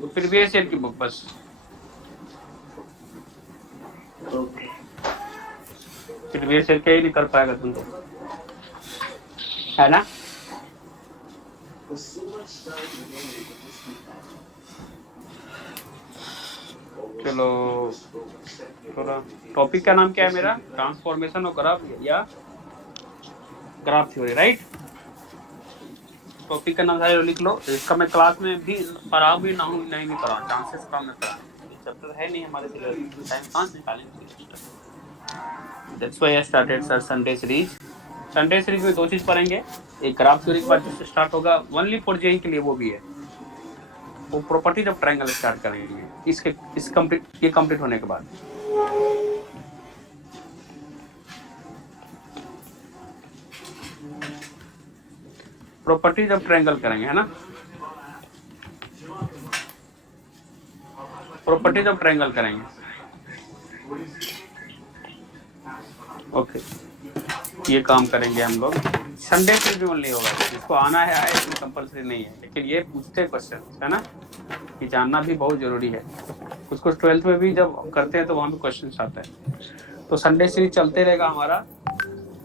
वो previous year की book बस। ओके प्रीवियस ईयर क्या ही नहीं कर पाएगा तुम, है ना। चलो थोड़ा, टॉपिक का नाम क्या है मेरा, ट्रांसफॉर्मेशन ऑफ ग्राफ या ग्राफ थ्योरी, राइट। टॉपिक का नाम सारे लिख लो। इसका मैं क्लास में भी पढ़ा भी ना हूँ, नहीं पढ़ा, चांसेस कम है पढ़ाने के, चैप्टर है नहीं हमारे सिलेबस में, तो टाइम कहाँ से निकालेंगे। That's why I started sir Sunday series. Sunday series में दो चीज पढ़ेंगे, एक ग्राफ थ्योरी के बाद जो स्टार्ट होगा ओनली फॉर जेई के लिए, वो भी है, वो प्रॉपर्टीज ऑफ ट्रायंगल स्टार्ट करेंगे इसके, इस कंप्लीट, ये कंप्लीट होने के बाद। प्रॉपर्टीज ऑफ ट्रायंगल करेंगे, है ना। प्रॉपर्टीज ऑफ ट्रायंगल करेंगे, ओके। ये काम करेंगे हम लोग। संडे से भी नहीं होगा, इसको आना है आए, इसमें कंपलसरी नहीं है, लेकिन ये पूछते क्वेश्चन, है ना, ये जानना भी बहुत जरूरी है। उसको 12th में भी जब करते हैं तो वहां भी क्वेश्चन आते हैं। तो संडे सीरीज चलते रहेगा हमारा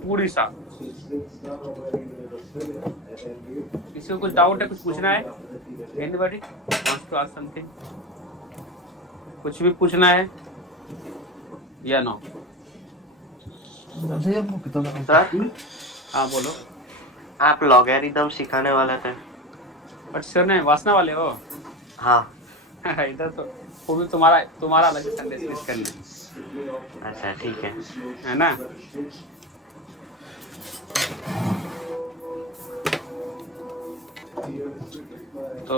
पूरी साल। किसी को कुछ डाउट है, कुछ पूछना है, anybody wants to ask something, कुछ भी पूछना है या नो। सर, हाँ बोलो। आप लॉगरिथम सिखाने वाले थे। बट सर ने वासना वाले हो। हाँ इधर तो वो भी तुम्हारा अलग संडे सीरीज करना अच्छा ठीक है ना। तो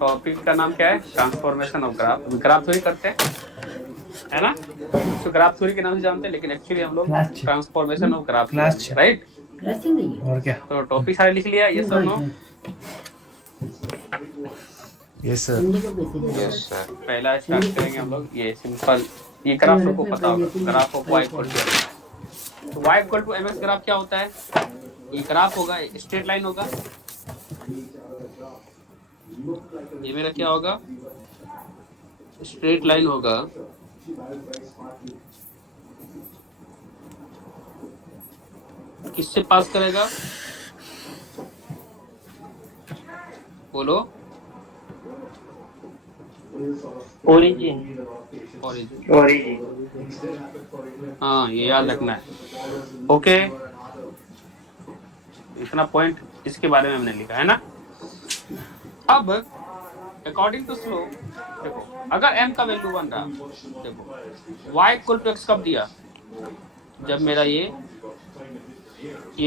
टॉपिक का नाम क्या है, transformation of graph. Graph theory करते हैं, है ना। तो ग्राफ थ्योरी के नाम से जानते हैं, लेकिन एक्चुअली हम लोग ट्रांसफॉर्मेशन ऑफ ग्राफ, राइट। और क्या। तो टॉपिक सारे लिख लिया, यस और no. Yes sir. Yes sir. पहला स्टार्ट करेंगे हम लोग, ये सिंपल, ये ग्राफ सबको पता होगा, graph of y equal to, y equal to mx। Graph क्या होता है, ये ग्राफ होगा, स्ट्रेट लाइन होगा, ये मेरा क्या होगा, स्ट्रेट लाइन होगा। किससे पास करेगा, बोलो। ओरिजिन। हाँ ये याद रखना है, ओके। इतना पॉइंट इसके बारे में हमने लिखा है ना। अब अकॉर्डिंग टू स्लोप, देखो अगर m का वैल्यू 1 रहा, देखो y इक्वल टू x कब दिया, जब मेरा ये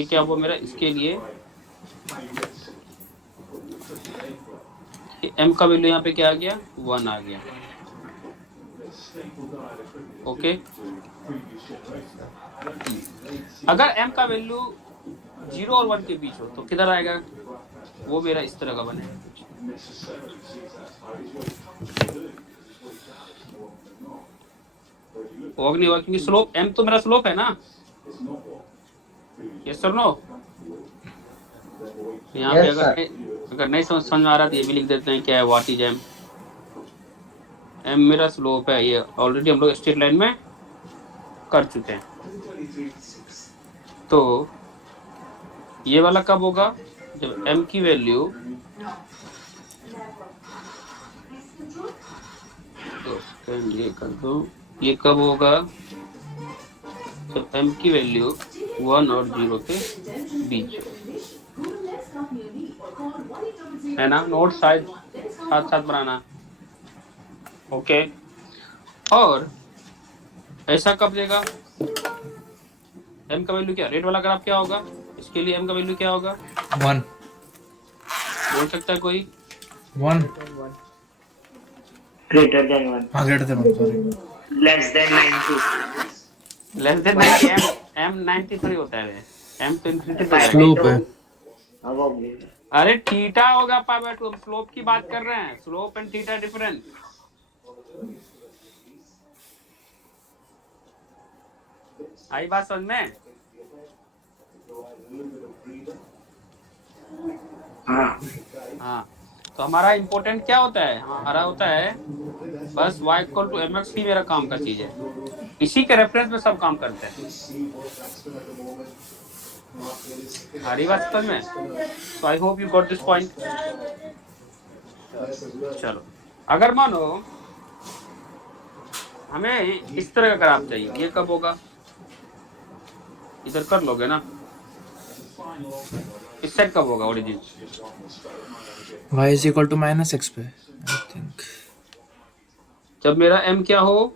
क्या हुआ मेरा, इसके लिए m का वैल्यू यहाँ पे क्या आ गया, 1 आ गया, ओके। अगर m का वैल्यू 0 और 1 के बीच हो तो किधर आएगा, वो मेरा इस तरह का बनेगा कुछ। होगा नहीं होगा, क्योंकि स्लोप m तो मेरा स्लोप है ना, यस और नो। यहाँ पे अगर नहीं समझ में आ रहा तो ये भी लिख देते हैं, क्या है, व्हाट इज m। m मेरा स्लोप है, ये ऑलरेडी हम लोग स्ट्रेट लाइन में कर चुके हैं। तो ये वाला कब होगा, जब m की वैल्यू, ये कर दो, ये कब होगा, जब m की वैल्यू 1 और 0 के बीच है ना। नोट साथ साथ बनाना, ओके। और ऐसा कब देगा, m का वैल्यू क्या, रेड वाला ग्राफ क्या होगा, इसके लिए m का वैल्यू क्या होगा, 1 बोल सकता है कोई, 1 ग्रेटर देन 1। हाँ greater than 1 sorry. Less than 90। Less than 90, m 90 थोड़ी होता है, m तो इनफिनिटी पे स्लोप है। अरे थीटा होगा पावर टू, हम स्लोप की बात कर रहे हैं, स्लोप एंड थीटा डिफरेंट। आई बात समझ में, हाँ हाँ। तो हमारा इम्पोर्टेंट क्या होता है, हमारा होता है बस y equal to M X ही मेरा काम का चीज है, इसी के रेफरेंस में सब काम करते हैं। आ रही बात समझ में? तो आई hope you got this point. चलो अगर मानो हमें इस तरह का ग्राफ चाहिए, ये कब होगा, इधर कर लोगे ना, इस साइड कब होगा origin? y is equal to minus x पे I think. जब मेरा m क्या हो,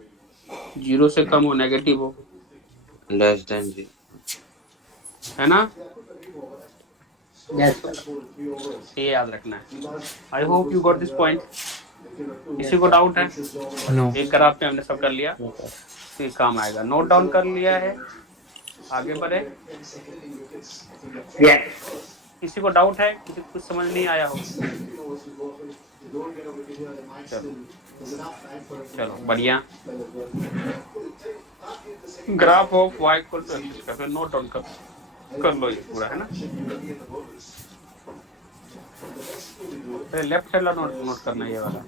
0 से कम हो, नेगेटिव हो, Less than 0. है ना? Yes, sir. ये याद रखना है। I hope you got this point. किसी को डाउट है? No. एक ग्राफ पे हमने सब कर लिया, तो ये काम आएगा। नोट डाउन कर लिया है, आगे बढ़े। Yes. किसी को डाउट है, किसी को कुछ समझ नहीं आया हो? चलो चलो बढ़िया। Graph of y equal to x का फिर नोट डाउन कर लो, ये पूरा है ना। लेफ्ट साइड वाला नोट करना, ये वाला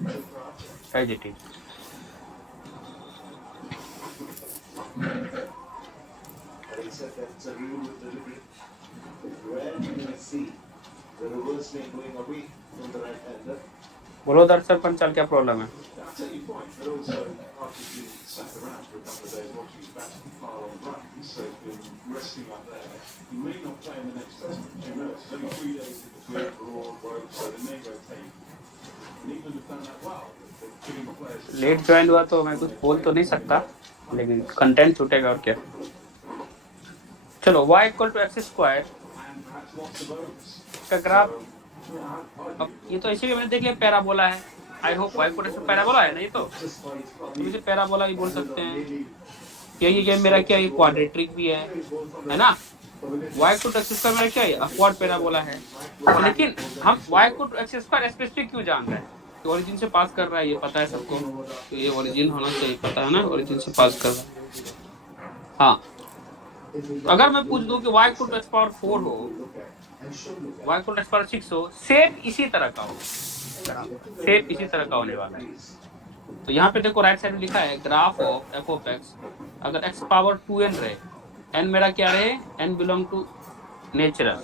एज इट इज। बोलो दर्शक पंचाल, क्या प्रॉब्लम है? लेट ज्वाइन हुआ तो मैं कुछ बोल तो नहीं सकता, लेकिन कंटेंट छूटेगा और क्या। चलो y equal to x square का ग्राफ, अब ये तो इसी में मैंने देख लिया पैराबोला है। I hope y equal to parabola है ना, ये तो इसे पैराबोला भी बोल सकते हैं। ये मेरा क्या, ये क्वाड्रेटिक भी है ना। y equal to x square मेरा क्या है, अपवर्ड पैराबोला है। लेकिन हम y equal to x square specific क्यों जान रहे हैं? तो ओरिजिन से पास कर रहा है, ये पता है सबको, तो ये ओरिजिन होना चाहिए, पता है ना, ओरिजिन से पास कर रहा है। हाँ, अगर मैं पूछ दूं कि y equal to x power 4 हो, y equal to x power 6 हो, सेम इसी तरह का हो, सेम इसी तरह का होने वाला है। तो यहाँ पे देखो राइट साइड में लिखा है graph of f of x, अगर x पावर 2n रहे, n मेरा क्या रहे, n बिलोंग टू नेचुरल,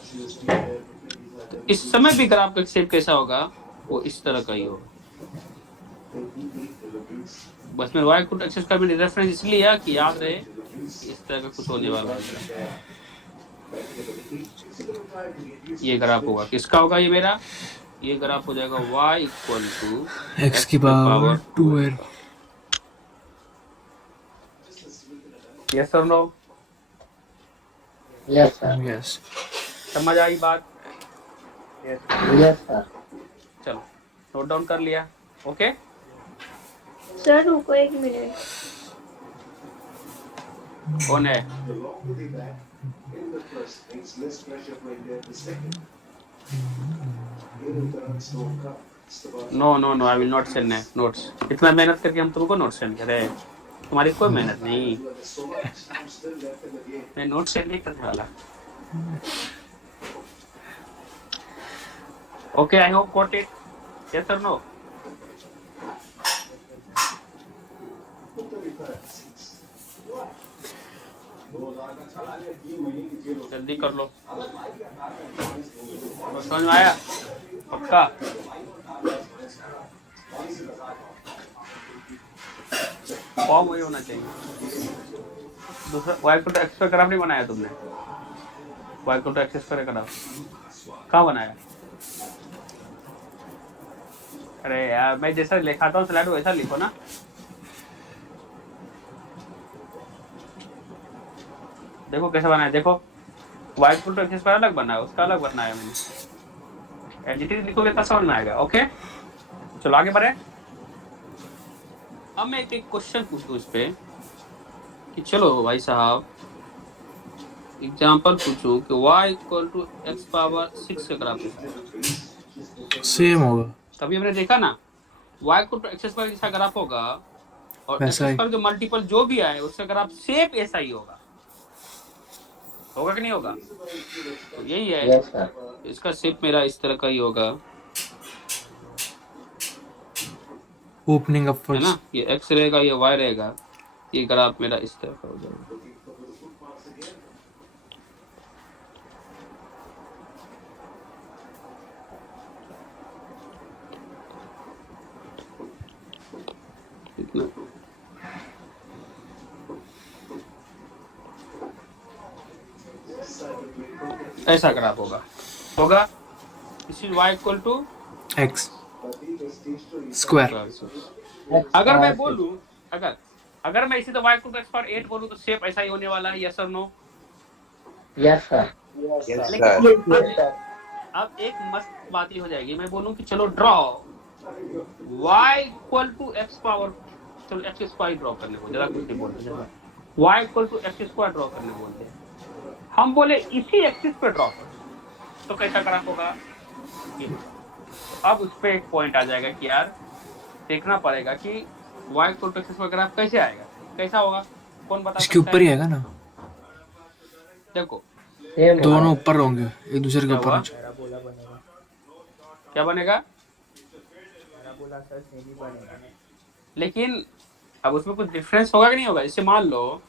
तो इस समय भी ग्राफ का शेप कैसा होगा, वो इस तरह का ही होगा। बस मैं y इक्वल टू x का भी रेफरेंस इसलिए है कि याद रहे इस तरह का कुछ होने वाला है। ये ग्राफ होगा, किसका होगा, ये मेरा, ये ग्राफ हो जाएगा y इक्वल टू x की पावर 2n. यस और नो? Yes, sir. Yes. समझ आई बात? Yes, sir. चलो नोट डाउन कर लिया, ओके। सर रुको 1 मिनट। कौन है? No no no, I will not send notes. इतना मेहनत करके हम तुमको नोट सेंड करें, तुम्हारी कोई मेहनत नहीं, मैं नोट सेंड नहीं करने वाला। Okay, I hope got it. Yes और नो? जल्दी कर लो, समझ में आया? पक्का? फॉर्म वही होना चाहिए। दूसरा y इक्वल टू x पे ग्राफ नहीं बनाया तुमने, y इक्वल टू x पे ग्राफ कहाँ बनाया? अरे यार, मैं जैसा लिखाता हूँ स्लाइड वैसा लिखो ना। देखो कैसे बनाया, देखो y equal to x square अलग बनाया, उसका अलग बनाया मैंने। एडजेक्टिव लिखोगे तो समझ में आएगा, ओके। चलो आगे बढ़े। अब मैं एक क्वेश्चन पूछूं इस पे कि चलो भाई साहब एग्जांपल पूछूं कि y equal to x power 6 का ग्राफ सेम होगा, तभी हमने देखा ना, y equal to x square जैसा ग्राफ होगा और x वैसा ही। स्क्वायर के मल्टीपल जो भी आए उसका ग्राफ सेम ऐसा ही होगा, होगा कि नहीं होगा? तो यही है, Yes, sir. इसका शेप मेरा इस तरह का ही होगा। ओपनिंग है अपवर्ड्स। ना, ये एक्स रहेगा, ये वाई रहेगा, ये ग्राफ मेरा इस तरह का हो जाएगा। इतना ऐसा ग्राफ होगा this is y equal to x square. अगर मैं बोलूं, अगर मैं इसी तो y equal to x power 8 बोलूं तो शेप ऐसा ही होने वाला है, यस और नो? Yes sir. Yes, लेकिन sir. अब एक मस्त बात ये हो जाएगी, मैं बोलूं कि चलो draw y equal to x power, चलो एक्स स्क्वायर ड्रॉ करने को, जरा कुछ नहीं बोलते, जरा y equal to x square draw करने बोलते हैं, हम बोले इसी एक्सिस पे ड्रॉ कर, तो कैसा ग्राफ होगा ये। अब उस पे एक पॉइंट आ जाएगा कि यार देखना पड़ेगा कि y equal to x square graph कैसे आएगा, कैसा होगा, कौन बता इसके सकता ऊपर ही है? आएगा ना, देखो सेम दोनों ऊपर होंगे एक दूसरे के क्या ऊपर हुआ? नीचे। पैराबोला बनेगा. क्या बनेगा? पैराबोला सर सेम ही बनेगा. लेकिन अब उसमें कुछ डिफरेंस होगा कि नहीं होगा? जैसे मान लो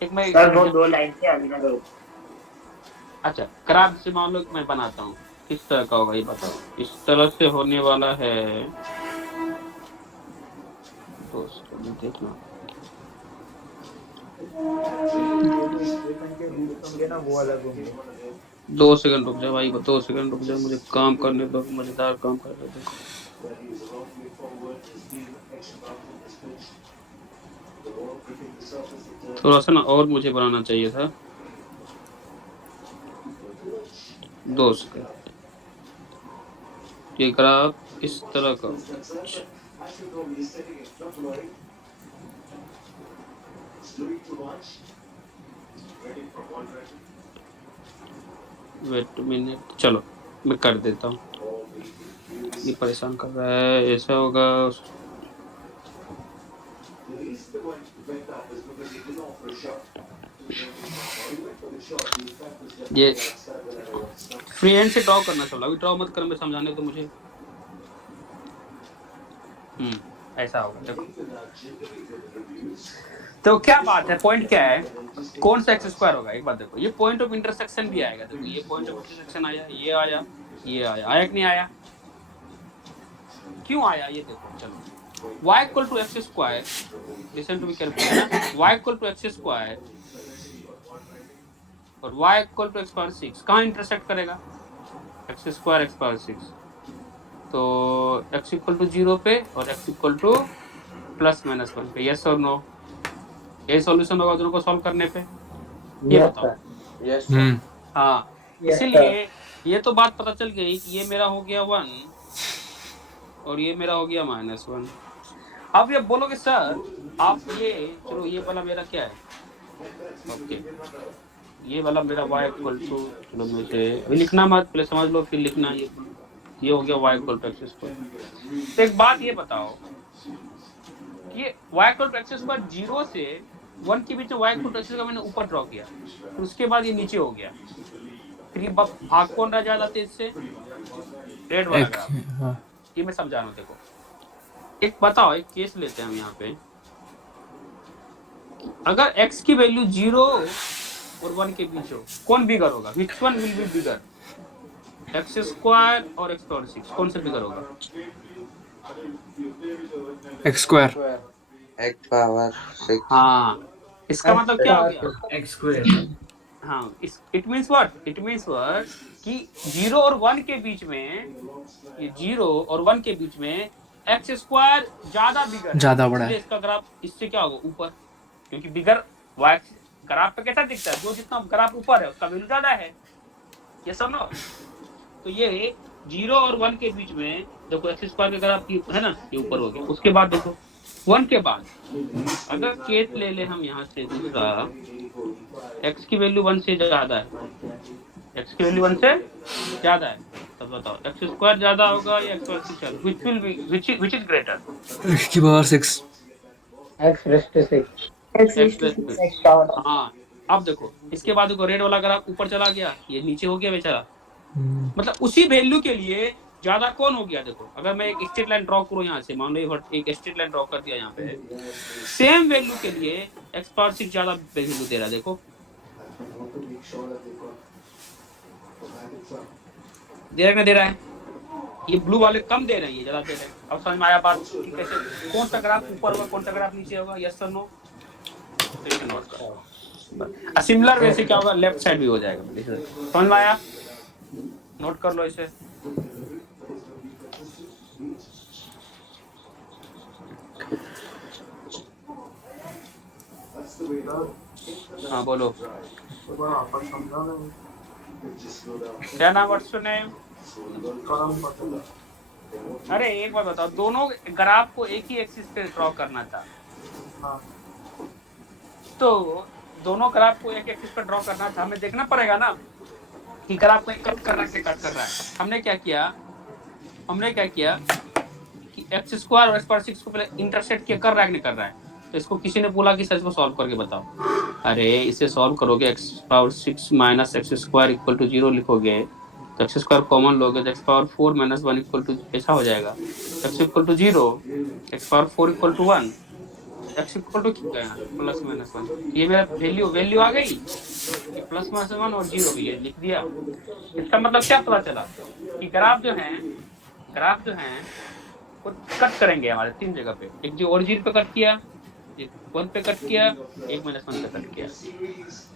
एक मैं सर वो दो लाइन से आगे ना करो. अच्छा ग्राफ से मान लो कि मैं बनाता हूँ, किस तरह का होगा ये बताओ। इस तरह से होने वाला है, दोस्तों देखना, इक्वेशन के रूट्स होंगे ना वो अलग होंगे. 2 सेकंड रुक जाओ भाई, 2 सेकंड रुक जाओ, मुझे काम करने दो, मजेदार काम करने दो। थोड़ा सा ना और मुझे बनाना चाहिए था, 2 सेकंड। ये ग्राफ इस तरह का, वेट मिनट, चलो मैं कर देता हूँ, ये परेशान कर रहा है, ऐसा होगा। ये फ्री हैंड से ड्रॉ करना चलो, अभी ड्रॉ मत कर, मैं समझाने तो मुझे। ऐसा होगा, देखो तो क्या बात है, पॉइंट क्या है, कौन सा एक्स स्क्वायर होगा, एक बात देखो, ये पॉइंट ऑफ इंटरसेक्शन भी आएगा, देखो ये पॉइंट ऑफ इंटरसेक्शन आया, ये आया, ये आया कि नहीं आया? क्यों आया ये देखो, चलो y equal to x square, listen to me carefully ना, y equal to x square और y equal to x power 6 कहाँ इंटरसेक्ट करेगा? एक्स स्क्वायर एक्स पावर 6, तो x इक्वल टू 0 पे और x equal to plus minus 1 पे, yes और no? ये सॉल्यूशन होगा दोनों को सॉल्व करने पे, ये यस बताओ। सर। यस हाँ, Yes, इसीलिए ये तो बात पता चल गई कि ये मेरा हो गया 1 और ये मेरा हो गया -1। अब ये बोलोगे सर आप ये, चलो ये वाला मेरा क्या है, ओके ये वाला मेरा y इक्वल टू, चलो मुझे अभी लिखना मत, पहले समझ लो फिर लिखना, ये हो गया y equal to x square. तो एक बात ये बताओ कि y equal to x square 0 से 1 के बीच में y equal to x square मैंने ऊपर ड्रॉ किया, फिर उसके बाद ये नीचे हो गया, फिर ये भाग कौन रह जाता तेज से, रेड वाला ग्राफ। हाँ ये मैं समझा रहा हूँ, देखो एक बताओ, एक केस लेते हैं हम यहाँ पे, अगर x की वैल्यू 0 और 1 के बीच हो, कौन बिगर होगा, which one will be bigger, x square और एक्स पावर 6, कौन सा बिगर होगा? X square. X power 6। हाँ, इसका मतलब क्या हो गया, एक्स स्क्वायर. हाँ इट मीन्स व्हाट कि 0 और 1 के बीच में, ये 0 और 1 के बीच में एक्स स्क्वायर ज्यादा बिगर, ज्यादा बड़ा है। इसका ग्राफ इससे क्या होगा, ऊपर, क्योंकि बिगर y ग्राफ पे कैसा दिखता है, जो जितना ग्राफ ऊपर है उसका वैल्यू ज्यादा है, ये सब ना। तो ये 0 और 1 के बीच में देखो एक्स स्क्वायर का ग्राफ है ना, ये ऊपर हो गया। उसके बाद देखो 1 के बाद अगर केस ले ले हम यहाँ से दूसरा, x की वैल्यू 1 से ज्यादा है, x की वैल्यू 1 से ज्यादा है, तब बताओ एक्स स्क्वायर ज्यादा होगा या एक्स स्क्वायर से ज्यादा, which will be, which is greater? X की पावर 6। X raised to 6। हाँ अब देखो इसके बाद देखो रेड वाला ग्राफ ऊपर चला गया, ये नीचे हो गया बेचारा, मतलब उसी वैल्यू के लिए ज्यादा कौन हो गया? देखो अगर मैं एक स्ट्रेट लाइन ड्रॉ करूं यहाँ से, मान लो एक स्ट्रेट लाइन ड्रॉ कर दिया यहाँ पे, सेम वैल्यू के लिए x पावर 6 ज्यादा वैल्यू दे रहा है। देखो दे रहा है ना, दे रहा है। ये ब्लू वाले कम दे रहे हैं, ये ज्यादा दे रहे हैं। अब समझ में आया बात कि कैसे कौन सा ग्राफ ऊपर होगा, कौन सा ग्राफ नीचे होगा? यस और नो? नोट करो। सिमिलर वे से क्या होगा, लेफ्ट साइड भी हो जाएगा। समझ में आया? नोट कर लो इसे। हाँ बोलो, क्या नाम? What's your name? अरे एक बार बताओ, दोनों ग्राफ को एक ही एक्सिस पे ड्रॉ करना था, तो दोनों ग्राफ को एक एक्सिस पे ड्रॉ करना था, हमें देखना पड़ेगा ना कि ग्राफ को कट कर रहा है, कट कर रहा है। हमने क्या किया कि x स्क्वायर और x पावर 6 को पहले इंटरसेक्ट किया, कर रहा है कि नहीं कर रहा है। तो इसको किसी ने बोला कि सर इसको सॉल्व करके बताओ। अरे इसे सॉल्व करोगे, x power 6 minus x square equal to 0 लिखोगे तो x स्क्वायर कॉमन लोगे तो x power 4 minus 1 equal to ऐसा हो जाएगा, x equal to 0, x power 4 equal to 1, x equal to plus minus 1। ये मेरा वैल्यू आ गई, प्लस माइनस 1 और 0 भी लिख दिया। इसका मतलब क्या पता चला कि ग्राफ जो है वो कट करेंगे हमारे 3 जगह पे। एक जो ओरिजिन पे कट किया, एक 1 पे कट किया, एक माइनस 1 पे कट किया।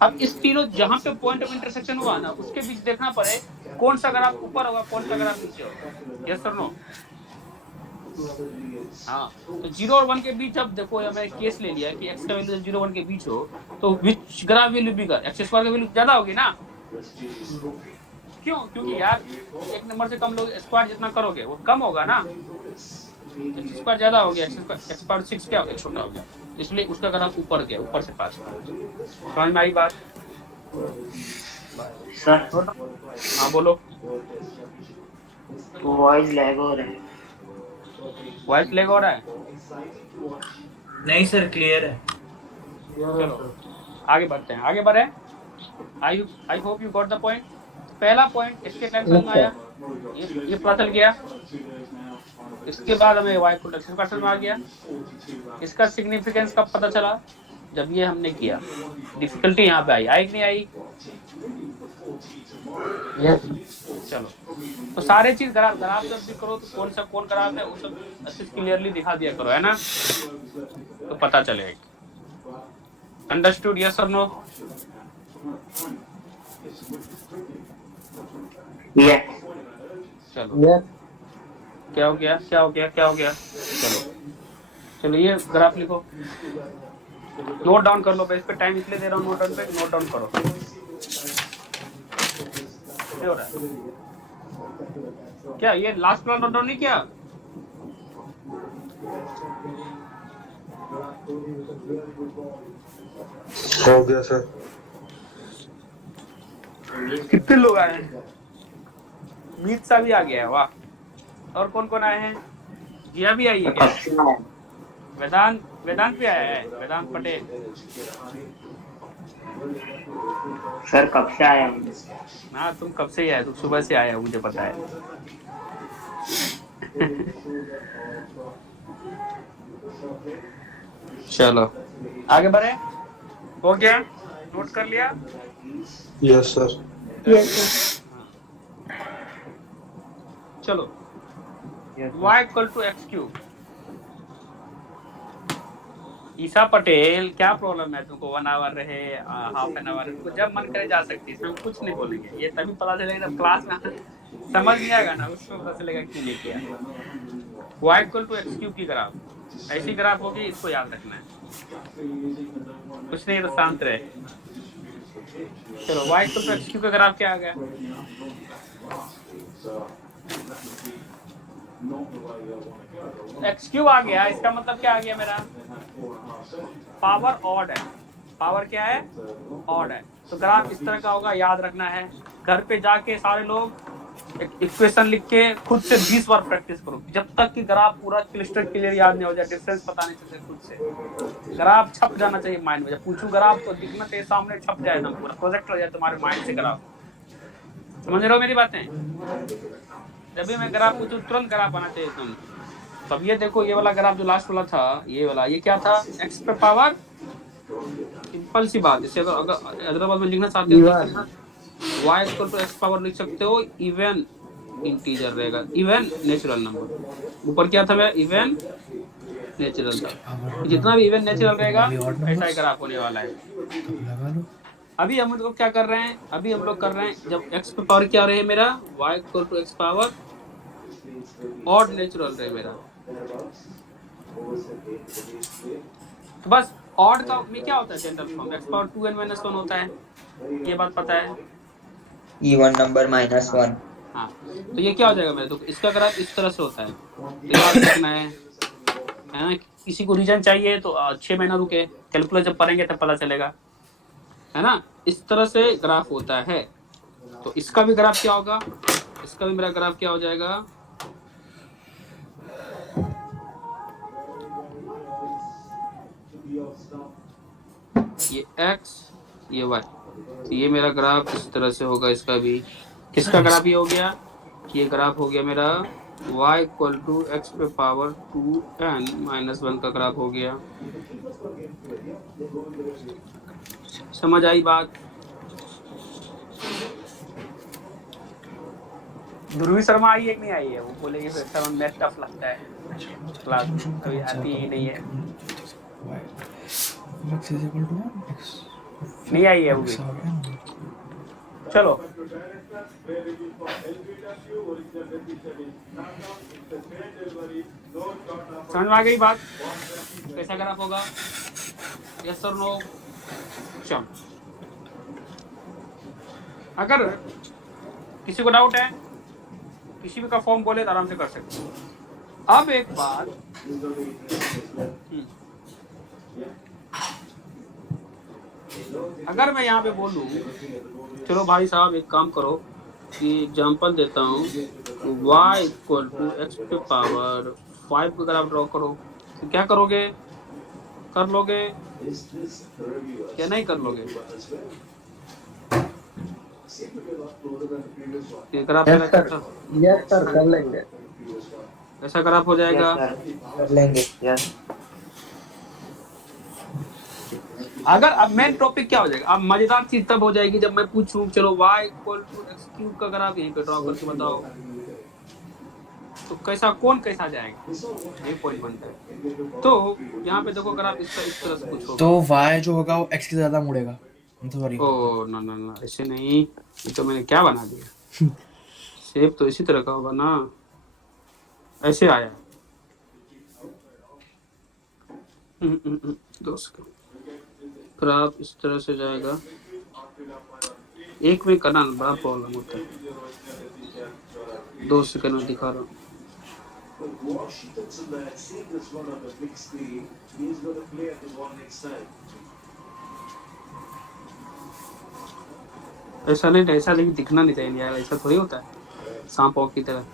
अब इस तीनों जहां पे पॉइंट ऑफ इंटरसेक्शन हुआ ना, उसके बीच देखना पड़े कौन सा ग्राफ ऊपर होगा, कौन सा ग्राफ नीचे होगा। यस और नो? हाँ, तो 0 और 1 के बीच, अब देखो मैंने केस ले लिया कि x का वैल्यू 0 1 के बीच हो, तो which graph value bigger, x square का वैल्यू ज्यादा होगी ना। क्यों? क्योंकि यार एक नंबर से कम लोग स्क्वायर जितना करोगे वो कम होगा ना, x स्क्वायर ज्यादा हो गया, x पावर 6 क्या हो गया, छोटा हो गया, इसलिए उसका ग्राफ ऊपर गया, ऊपर से पास। समझ में आई बात? सर हाँ बोलो। वॉइस लैग हो रहा है। वॉइस लैग हो रहा है? नहीं सर, क्लियर है। चलो आगे बढ़ते हैं, आगे बढ़े। आई hope you got the point. पहला पॉइंट इसके टाइम समझ में आया, ये पता चल गया। इसके बाद हमें y को एक्स समझ में आ गया। इसका सिग्निफिकेंस कब पता चला? जब ये हमने किया। डिफिकल्टी यहाँ पे आई कि नहीं आई? चलो, तो सारे चीज ग्राफ जब भी करो तो कौन ग्राफ है वो सब अच्छे क्लियरली दिखा दिया करो, है ना, तो पता चलेगा। अंडरस्टूड? यस और नो? चलो क्या हो गया? चलो ये ग्राफ लिखो, नोट डाउन कर लो। इस पे टाइम इसलिए दे रहा हूँ, नोट डाउन करो। क्या हो रहा है? क्या ये लास्ट प्लान नोट डाउन नहीं किया? हो गया सर। कितने लोग आए हैं? मीत सा भी आ गया है, वाह। और कौन कौन आए हैं? जिया भी आई है क्या? वेदांत भी आया है, वेदांत पटेल। सर कब से आया? हाँ तुम कब से ही आए? तुम सुबह से आया, मुझे पता है। चलो आगे बढ़े। हो गया? नोट कर लिया? Yes sir. चलो y equal to x cube. Isha Patel, क्या प्रॉब्लम है तुमको? 1 आवर रहे, हाफ एन आवर, तुमको जब मन करे जा सकती है, इसमें कुछ नहीं बोलेंगे। ये तभी पता चलेगा जब क्लास में समझ नहीं आएगा ना, उसमें पता चलेगा क्यों नहीं किया। y equal to x cube की ग्राफ ऐसी ग्राफ होगी, इसको याद रखना है। कुछ नहीं तो शांत रहे। चलो y equal to x cube का ग्राफ क्या आ गया? एक्स क्यूब आ गया। इसका मतलब क्या आ गया मेरा? पावर ऑड है। पावर क्या है? ऑड है। तो ग्राफ इस तरह का होगा, याद रखना है। घर पे जाके सारे लोग एक इक्वेशन लिख के खुद से 20 बार प्रैक्टिस करो, जब तक कि ग्राफ पूरा क्लिस्टर क्लियर याद नहीं हो जाए, डिफरेंस पता नहीं चले खुद से। ग्राफ छप जाना चाहिए माइंड में। जब पूछूं ग्राफ तो दिखना चाहिए सामने, छप जाए ना, पूरा प्रोजेक्ट हो जाए तुम्हारे माइंड से ग्राफ। समझ रहे हो मेरी बातें? जब भी मैं ग्राफ पूछूं तुरंत ग्राफ आना चाहिए एकदम। तो अब ये देखो, ये वाला ग्राफ जो लास्ट वाला था, ये वाला, ये क्या था? एक्स पे पावर, सिंपल सी बात। इसे अगर हैदराबाद में लिखना चाहते हो तो y equal to x power लिख सकते हो, इवन इंटीजर रहेगा, इवन नेचुरल नंबर। ऊपर क्या था मेरा? इवन नेचुरल था। जितना भी इवन नेचुरल रहेगा ऐसा ही ग्राफ होने वाला है। लगा लो। अभी हम लोग क्या कर रहे हैं? अभी हम लोग कर रहे हैं जब x पे पावर क्या रहे मेरा, y equal to x power odd natural रहे मेरा। तो बस ऑड का में क्या होता है? General form x power 2n-1 होता है, ये बात पता है। Even number -1। हाँ, तो ये क्या हो जाएगा मेरा? तो इसका ग्राफ इस तरह से होता है, तो याद रखना है ना। किसी को रीजन चाहिए तो 6 महीना रुके, कैलकुलस जब पढ़ेंगे तब पता चलेगा, है ना। इस तरह से ग्राफ होता है। तो इसका भी ग्राफ क्या होगा? इसका भी मेरा ग्राफ क्या हो जाएगा? ये x, ये y, तो ये मेरा ग्राफ इस तरह से होगा। इसका भी किसका ग्राफ ये हो गया? ये ग्राफ हो गया मेरा y इक्वल टू एक्स पे पावर 2n-1 का ग्राफ हो गया। समझ आई बात? ध्रुवी शर्मा आई है कि नहीं आई है? वो बोलेगी फिर सर मैथ टफ लगता है, क्लास अभी आती ही नहीं है। x is equal to x नहीं आई है वो भी। चलो, समझ में आ गई बात? कैसा ग्राफ होगा? यस और नो? चलो, अगर किसी को डाउट है, किसी भी का फॉर्म बोले तो आराम से कर सकते हो। अब एक बात, अगर मैं यहाँ पे बोलूँ, चलो भाई साहब एक काम करो कि एग्जांपल देता हूँ, y इक्वल टू एक्स पे पावर 5 को अगर आप ड्रॉ करो तो क्या करोगे? कर लोगे क्या नहीं कर लोगे? ग्राफ यस सर, कर लेंगे। ऐसा ग्राफ हो जाएगा। कर लेंगे। यस। अगर अब मेन टॉपिक क्या हो जाएगा? अब मजेदार चीज तब हो जाएगी जब मैं पूछूं चलो y equal to x cube का ग्राफ यहीं पे ड्रॉ करके बताओ, तो कैसा कौन कैसा जाएगा, ये पॉइंट बनता है। तो यहाँ पे देखो ग्राफ इसका इस तरह से कुछ होगा, तो y जो होगा वो x के ज्यादा मुड़ेगा। सॉरी, ओ ना ना ना, ऐसे नहीं, ये तो मैंने क्या बना दिया। शेप तो इसी तरह का होगा ना, ऐसे आया। दोस्त ग्राफ इस तरह से जाएगा। एक में करना बड़ा प्रॉब्लम होता है। 2 सेकंड में दिखा रहा हूँ। ऐसा नहीं, ऐसा लेकिन दिखना नहीं चाहिए यार, ऐसा थोड़ी होता है सांप की तरह।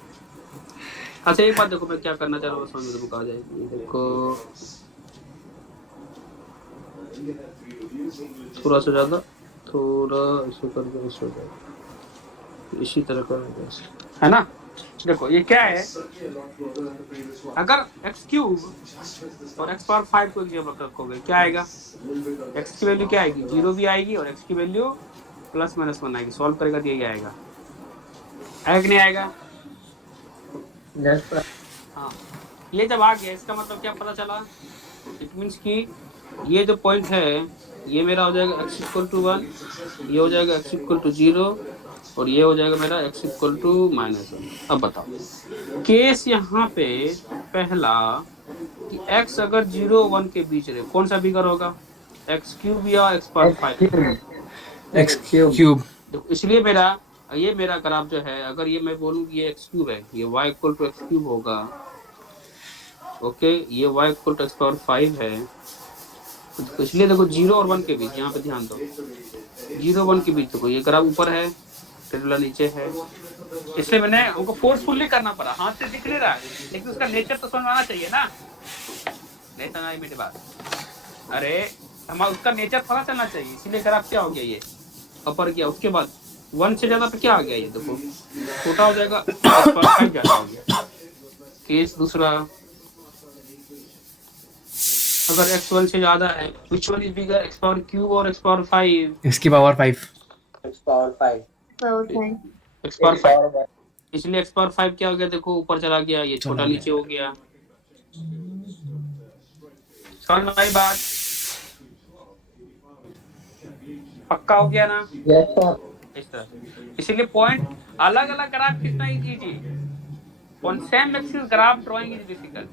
अच्छा एक बात देखो, मैं क्या करना चाह रहा हूँ समझ में आ जाएगी। देखो थोड़ा सा ज्यादा, थोड़ा ऐसे करके ऐसे हो जाएगा, इसी तरह का है ना। देखो ये क्या है, अगर एक्स क्यूब और एक्स पावर 5 को एग्जाम्पल रखोगे क्या आएगा? एक्स की वैल्यू क्या आएगी? 0 भी आएगी और एक्स की वैल्यू +-1 आएगी। सॉल्व करेगा तो यही आएगा, कि नहीं आएगा? हाँ, ये जब आ गया इसका मतलब क्या पता चला? इट मीन्स कि ये जो पॉइंट है ये मेरा हो जाएगा x इक्वल टू 1, ये हो जाएगा x इक्वल टू 0 और ये हो जाएगा मेरा x इक्वल टू -1। अब बताओ केस यहाँ पे पहला कि x अगर 0 1 के बीच रहे, कौन सा बिगर होगा? x क्यूब या x पावर 5? x cube. इसलिए मेरा ये मेरा ग्राफ जो है, अगर ये मैं बोलूँ कि ये x क्यूब है, ये y equal to x cube होगा। ओके, ये y equal to x power 5 है। तो इसलिए देखो 0 और 1 के बीच, यहाँ पे ध्यान दो, 0 1 के बीच देखो ये ग्राफ ऊपर है, टेबुला नीचे है। इसलिए मैंने उनको फोर्सफुली करना पड़ा, हाथ से दिख नहीं रहा है लेकिन उसका नेचर तो समझ आना चाहिए ना। नहीं समझ आई मेरी बात? अरे हमारा उसका नेचर पता चलना चाहिए, इसीलिए ग्राफ क्या हो गया, ये अपर किया। उसके बाद 1 से ज्यादा पे क्या आ गया, ये देखो छोटा हो जाएगा, x5 ज्यादा हो गया। केस दूसरा, अगर x1 से ज्यादा है, which one is bigger, x power cube और x पावर 5? इसकी power 5। X power 5. Power 5। x power X 5, power 1. इसलिए x पावर 5 क्या हो गया, देखो ऊपर चला गया, ये छोटा चला नीचे हो गया। समझ में आई बात? पक्का हो गया ना? Yes, sir. इस तरह, इसीलिए पॉइंट अलग अलग ग्राफ कितना easy, on same axis graph drawing is difficult.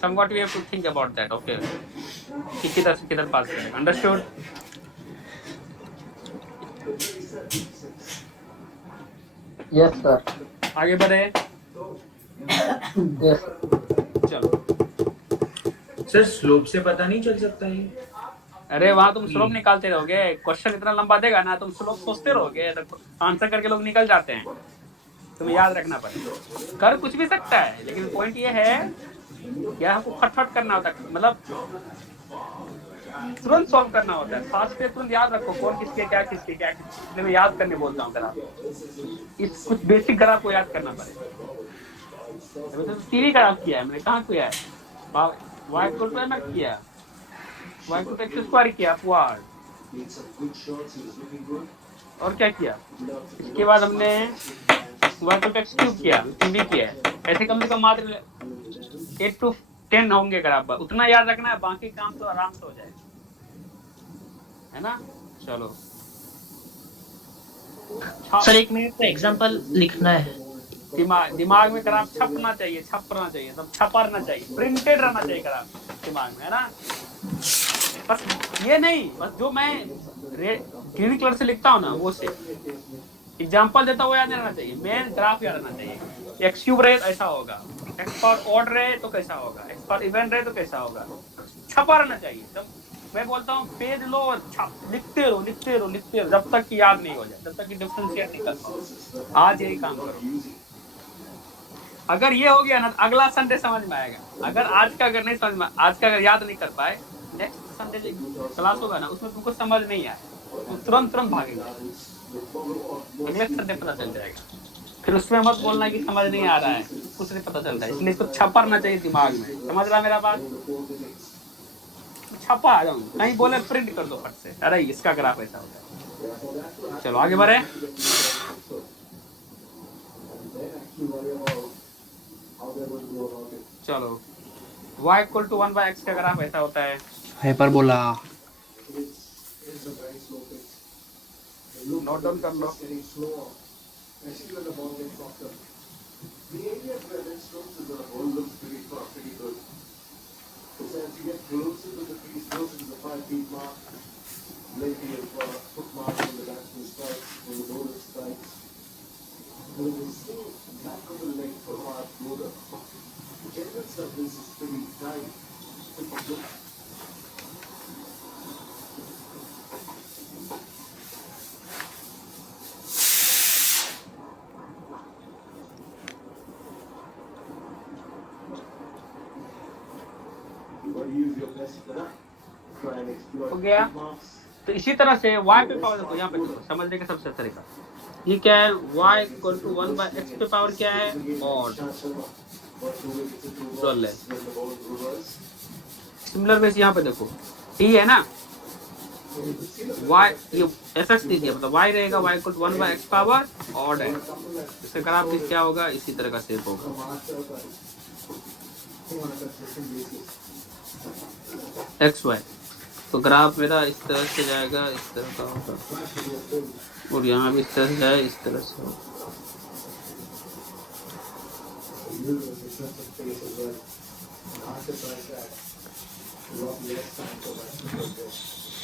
Somewhat we have to think about that. Okay, कि किधर से किधर पास करें, understood? Yes, sir. आगे बढ़े। Yes. चलो, सर स्लोप से पता नहीं चल सकता ये? अरे वहाँ तुम स्लोप निकालते रहोगे, क्वेश्चन इतना लंबा देगा ना, तुम स्लोप सोचते रहोगे, आंसर करके लोग निकल जाते हैं। तुम्हें याद रखना पड़ेगा, कर कुछ भी सकता है, लेकिन पॉइंट ये है क्या, हमको फटफट करना होता है, मतलब तुरंत सॉल्व करना होता है, फास्ट पे तुरंत याद रखो कौन किसके क्या किसके क्या, इसलिए मैं याद करने बोलता हूँ ग्राफ। इस कुछ बेसिक ग्राफ को याद करना पड़ेगा। तो 3 ग्राफ किया है मैंने, कहाँ किया है, y इक्वल टू mx किया, y equal to x square किया अपवर्ड, और क्या किया, इसके बाद हमने y equal to x cube किया, भी किया है। ऐसे कम से कम मात्र 8 to 10 होंगे ग्राफ, उतना याद रखना है, बाकी काम तो आराम से हो जाए, है ना। चलो सर 1 मिनट का एग्जांपल लिखना है। दिमाग में ग्राफ छपना चाहिए, छपना चाहिए, सब छपा रहना चाहिए, प्रिंटेड रहना चाहिए ग्राफ दिमाग में, है ना। बस ये नहीं, बस जो मैं ग्रीन कलर से लिखता हूँ ना, वो से एग्जांपल देता हुआ याद रहना चाहिए, मेन ग्राफ याद रहना चाहिए। एक्स क्यूब रहे तो ऐसा होगा, एक्स पावर ऑड रहे तो कैसा होगा, एक्स पावर इवन रहे तो कैसा होगा, छपा रहना चाहिए। तब मैं बोलता हूँ पेज लो और लिखते रहो, लिखते रहो, लिखते रहो, जब तक कि याद नहीं हो जाए, जब तक कि डिफरेंशिएट नहीं कर पाओ। आज यही काम करो। अगर ये हो गया ना, अगला संडे समझ में आएगा। अगर आज का अगर नहीं समझ में, आज का अगर याद नहीं कर पाए, नेक्स्ट संडे क्लास होगा ना, उसमें तुमको समझ नहीं आए तो तुरंत भागेगा, अगले संडे पता चल जाएगा। फिर उसमें मत बोलना कि समझ नहीं आ रहा है, कुछ नहीं पता चलता है, इसलिए इसको छपा रहना चाहिए दिमाग में। समझ रहा मेरा बात? छपा आ जाऊँ, कहीं बोले प्रिंट कर दो फट से, अरे इसका ग्राफ ऐसा होता है। चलो आगे बढ़े। चलो y इक्वल टू 1/x का ग्राफ ऐसा होता है। हाइपरबोला। नोट डाउन कर लो। हो गया। तो इसी तरह से y पे पावर देखो, यहाँ पे देखो, समझने का सबसे तरीका ये क्या है, y इक्वल टू 1/x पे पावर क्या है, ऑड 12 है। सिमिलर वेज यहाँ पे देखो, t है ना, y ये fx दीजिए, मतलब y रहेगा, y equal to 1/x power odd है। इसका ग्राफ भी क्या होगा, इसी तरह का शेप होगा। xy तो ग्राफ मेरा इस तरह से जाएगा, इस तरह का होगा, और यहाँ भी इस तरह से जाए, इस तरह से होगा।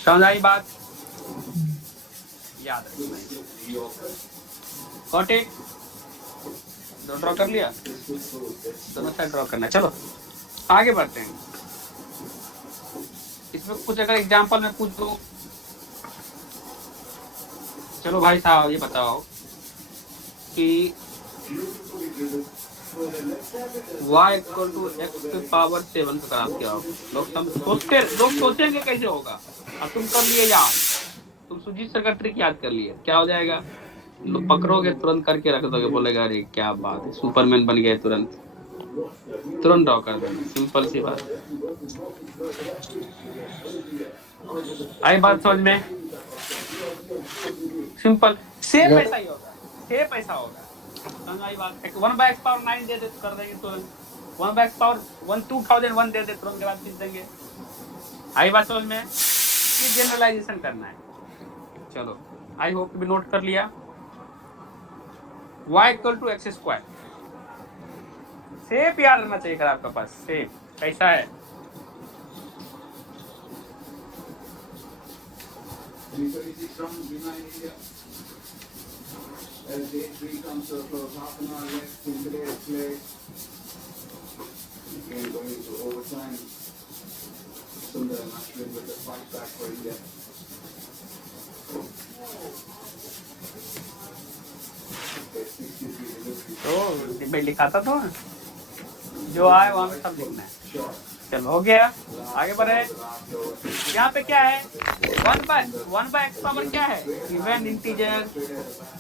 समझ आई बात? याद रखना। Got it? दो ड्रॉ कर लिया, दोनों साइड ड्रॉ करना है। चलो आगे बढ़ते हैं। इसमें कुछ अगर एग्जांपल में पूछ दो, चलो भाई साहब ये बताओ कि y इक्वल टू x पे पावर 7 का ग्राफ क्या होगा। लोग सोचेंगे कैसे होगा, अब तुम कर लिए यार, तुम सुजीत सर का ट्रिक याद कर लिए, क्या हो जाएगा, पकड़ोगे तुरंत करके रख दोगे, बोलेगा अरे क्या बात है, सुपरमैन बन गए, तुरंत तुरंत ड्रॉ कर देना, सिंपल सी बात। आई बात समझ में? सिंपल, सेम पैसा ही होगा, सेम पैसा होगा, समझ आई बात? 1/x⁴ 9 दे दे तो कर देंगे तुरंत, 1/x⁴ 2001 दे दे तुरंत जवाब खींच देंगे। आई बात समझ में? ये जनरलाइजेशन करना है। चलो आई होप भी नोट कर लिया। y = x², सेप याद रहना चाहिए अगर आपके पास, सेप कैसा है? तो मैं लिखा था तो जो आए वहां पे सब लिखना है। चलो हो गया, आगे बढ़े। यहाँ पे क्या है, 1/x⁴ क्या है, even integer,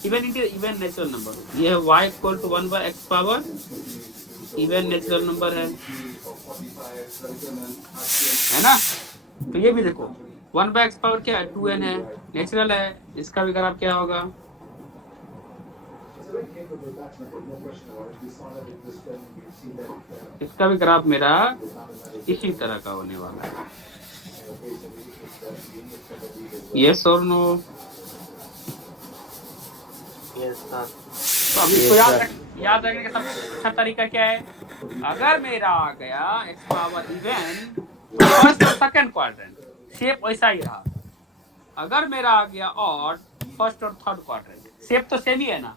even natural number. ये है y = 1/x⁴, even natural number है ना? तो ये भी देखो 1/x⁴ क्या है, 2n है, नेचुरल है। इसका भी ग्राफ क्या होगा, इसका भी ग्राफ मेरा इसी तरह का होने वाला है। यस और नो? तो अभी इसको याद रखने का सबसे अच्छा तरीका क्या है, अगर मेरा आ गया x⁴ इवन फर्स्ट और सेकंड क्वाड्रेंट, शेप वैसा ही रहा। अगर मेरा आ गया ऑड फर्स्ट और थर्ड क्वाड्रेंट, शेप तो सेम ही है ना,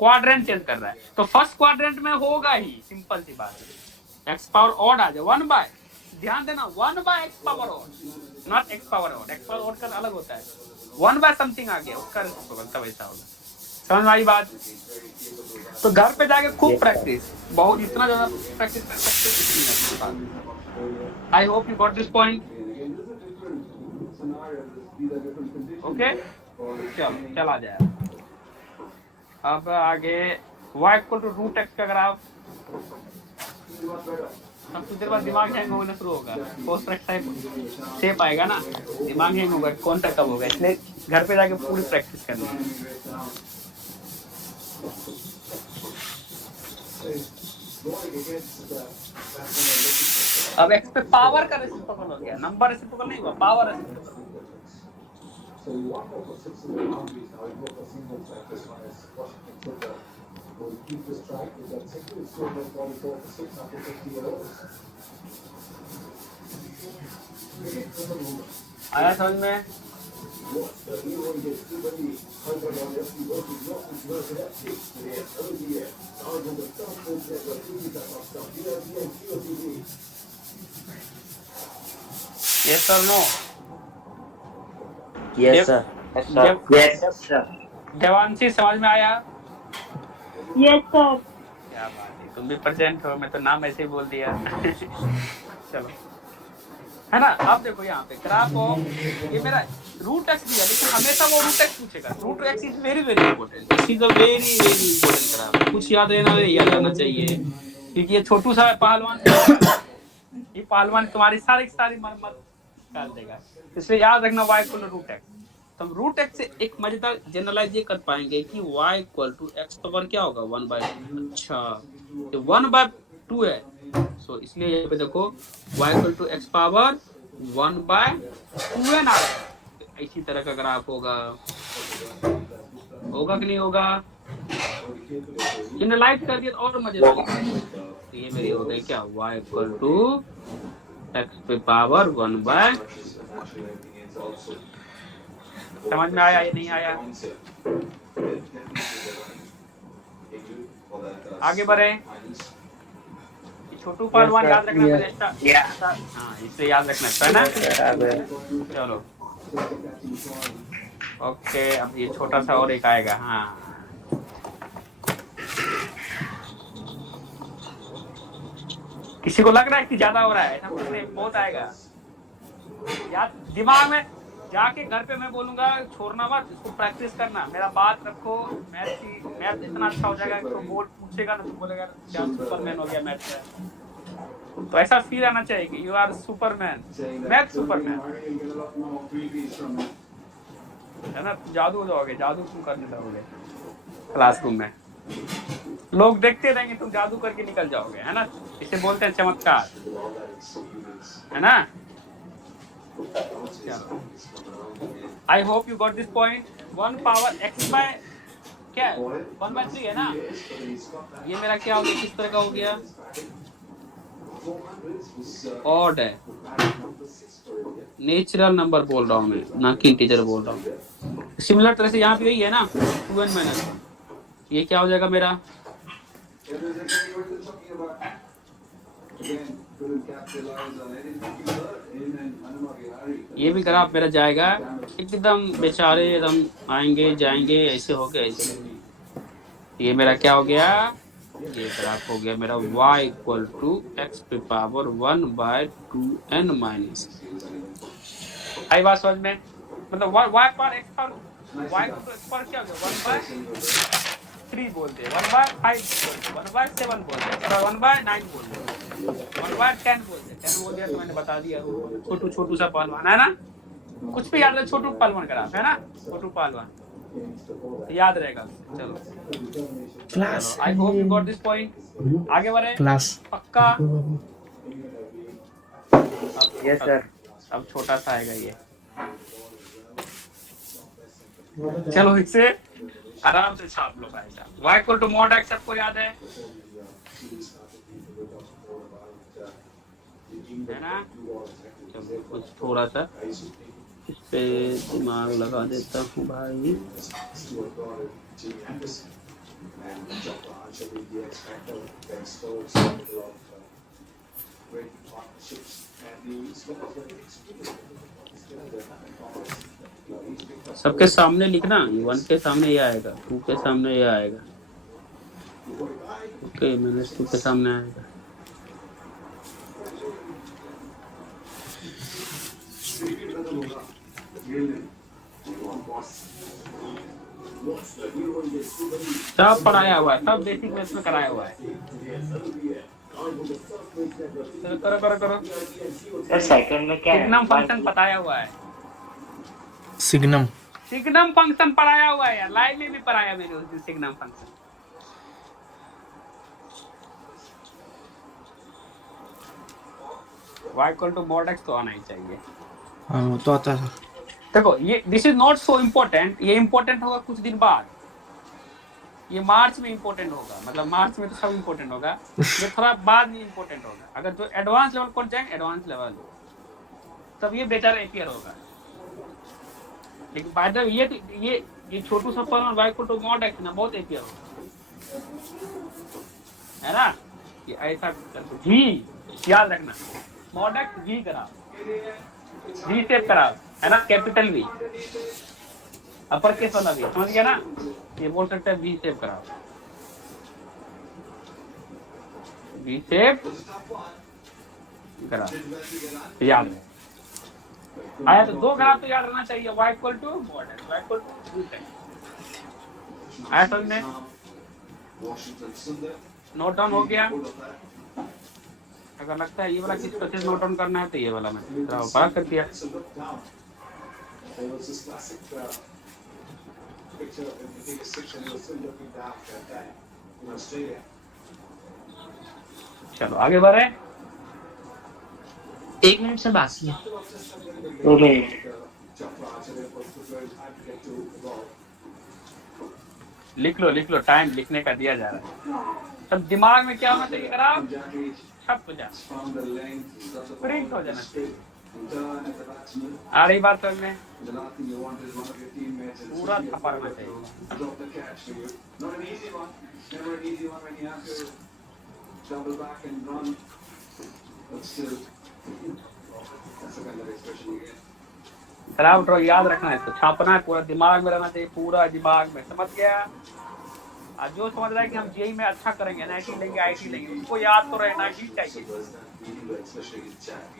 क्वाड्रेंट चेंज कर रहा है, तो फर्स्ट क्वाड्रेंट में होगा ही, सिंपल सी बात है। x⁴ ऑड आ जाए 1/, ध्यान देना 1/x⁴ odd, not x⁴ odd, x⁴ odd का अलग होता है, 1/ समथिंग आ गया उसका तब ऐसा होगा। समझ आई बात? तो घर पे जाके खूब प्रैक्टिस, बहुत इतना ज्यादा प्रैक्टिस कर सकते। आई hope you got this point. Okay चलो चला जाए। अब आगे y = √x का ग्राफ, अब कुछ देर बाद दिमाग हैंग होना शुरू होगा, पोस्ट टाइप शेप आएगा ना, दिमाग हैंग होगा, कौन सा कब होगा, इसलिए घर पे जाके पूरी प्रैक्टिस करनी है। अब x पे पावर का रेसिप्रोकल हो गया, नंबर रेसिप्रोकल नहीं हुआ, पावर रेसिप्रोकल। आया समझ में? Yes or no? Yes, sir. Yes, sir. Devanshi समझ में आया? Yes sir. क्या बात है, तुम भी प्रेजेंट हो, मैं तो नाम ऐसे ही बोल दिया। चलो है ना। अब देखो यहाँ पे ग्राफ हो, ये मेरा √x दिया, लेकिन हमेशा वो √x पूछेगा। √x is very very important, this is a very very important graph, कुछ याद रहना चाहिए, क्योंकि ये छोटू सा पहलवान, ये पहलवान तुम्हारी सारी मरम्मत कर देगा, इसलिए याद रखना y = √x। तो हम √x से एक मजेदार जनरलाइज ये कर पाएंगे कि y = x⁴ क्या होगा, 1/2। अच्छा ये 1/2 है, सो इसलिए यहाँ पे देखो y = x⁴ 1/2n आ, इसी तरह का ग्राफ होगा कि नहीं होगा? जनरलाइज कर दिया तो और मजेदार। तो ये मेरी हो गई क्या, y = x⁴ 1/, समझ में आया या नहीं आया? आगे बढ़े। छोटू पहलवान याद रखना पहले, हाँ इससे याद रखना है ना। चलो ओके, अब ये छोटा सा और एक आएगा। हाँ किसी को लग रहा है कि ज्यादा हो रहा है, ऐसा कुछ नहीं, बहुत आएगा याद, दिमाग में जाके घर पे मैं बोलूंगा छोड़ना मत, इसको प्रैक्टिस करना, मेरा बात रखो, मैथ इतना अच्छा हो जाएगा, तो बोर्ड पूछेगा ना तो बोलेगा क्या सुपरमैन हो गया मैथ में। तो ऐसा फील आना चाहिए कि you are Superman, math Superman, है ना। जादू हो जाओगे, जादू तुम करने लगोगे क्लासरूम में, लोग देखते रहेंगे, तुम जादू करके निकल जाओगे, है ना। इसे बोलते हैं चमत्कार, है ना। I hope you got this point. 1 power x by क्या है 1/3 है ना। ये मेरा क्या हो गया, किस तरह का हो गया, ऑड है, नेचुरल नंबर बोल रहा हूँ मैं, ना कि इंटीजर बोल रहा हूँ। सिमिलर तरह से यहाँ पे यही है ना 2n माइनस, ये क्या हो जाएगा मेरा, ये भी ग्राफ मेरा जाएगा एकदम बेचारे, एकदम आएंगे जाएंगे, ऐसे हो गया ऐसे। ये मेरा क्या हो गया, ये ग्राफ हो गया मेरा y इक्वल टू x पे पावर 1/2n माइनस। आई बात समझ में, मतलब y पर x पर y को x पर क्या हो गया 1/3 बोलते हैं, 1/5 बोलते हैं, 1/7 बोलते हैं, 1/9 बोलते हैं, 1/10 बोलते हैं। 10 बोल दिया तो मैंने बता दिया, छोटू सा पहलवान है ना, कुछ भी याद रहे, छोटू पहलवान ग्राफ है ना, छोटू पहलवान याद रहेगा। चलो class, I hope you got this point. आगे बढ़े क्लास पक्का। Yes sir. अब छोटा सा आएगा ये, चलो इसे आराम से छाप लो भाई साहब। y equal to mod x सबको याद है ना। चलो कुछ थोड़ा सा इस पे दिमाग लगा देता हूँ भाई। सबके सामने लिखना, 1 के सामने ये आएगा, 2 के सामने ये आएगा, ओके -2 के सामने आएगा। सब पढ़ाया हुआ है, सब बेसिक मैथ्स में कराया हुआ है। करो करो करो। सर सेकंड में क्या है? सिग्नम फंक्शन बताया हुआ है, सिग्नम सिग्नम फंक्शन पढ़ाया हुआ है यार, लाइव में भी पढ़ाया मैंने उस दिन signum function. y equal to mod x तो आना ही चाहिए। हाँ वो तो आता है। देखो ये this is not so important, ये इम्पोर्टेंट होगा कुछ दिन बाद, ये मार्च में इम्पोर्टेंट होगा, मतलब मार्च में तो सब इम्पोर्टेंट होगा, ये थोड़ा बाद में इम्पोर्टेंट होगा। अगर जो एडवांस लेवल पर जाएंगे, एडवांस लेवल तब ये बेटर एपियर होगा। लेकिन बाय द वे ये छोटू सा formula y equal to mod x ना बहुत एपियर होगा, है ना। ये ऐसा v याद रखना, मॉड x v करा, v सेव करा, है ना, कैपिटल V, अपर केस वाला V, समझ गया ना। ये बोल सकते हैं V सेव करा, V सेव करा, याद है आया तो 2 ग्राफ तो याद रहना चाहिए, y equal to mod x, y equal to root x। आया समझ में, नोट डाउन हो गया। अगर लगता है ये वाला किस तरह से नोट डाउन करना है तो ये वाला मैं पढ़ा कर दिया। चलो आगे बढ़े, 1 मिनट से बाकी है। 2 मिनट। लिख लो, टाइम लिखने का दिया जा रहा है। सब दिमाग में क्या होना चाहिए, खराब छप जा, प्रिंट हो जाना चाहिए। आ रही बात समझ में, पूरा छपाना चाहिए। खराब ड्रॉ याद रखना है, तो छापना है, पूरा दिमाग में रहना चाहिए, पूरा दिमाग में, समझ गया। आज जो समझ रहा है कि हम जेई में अच्छा करेंगे, एनआईटी लेंगे, आईटी लेंगे, उसको याद तो रहना ही चाहिए,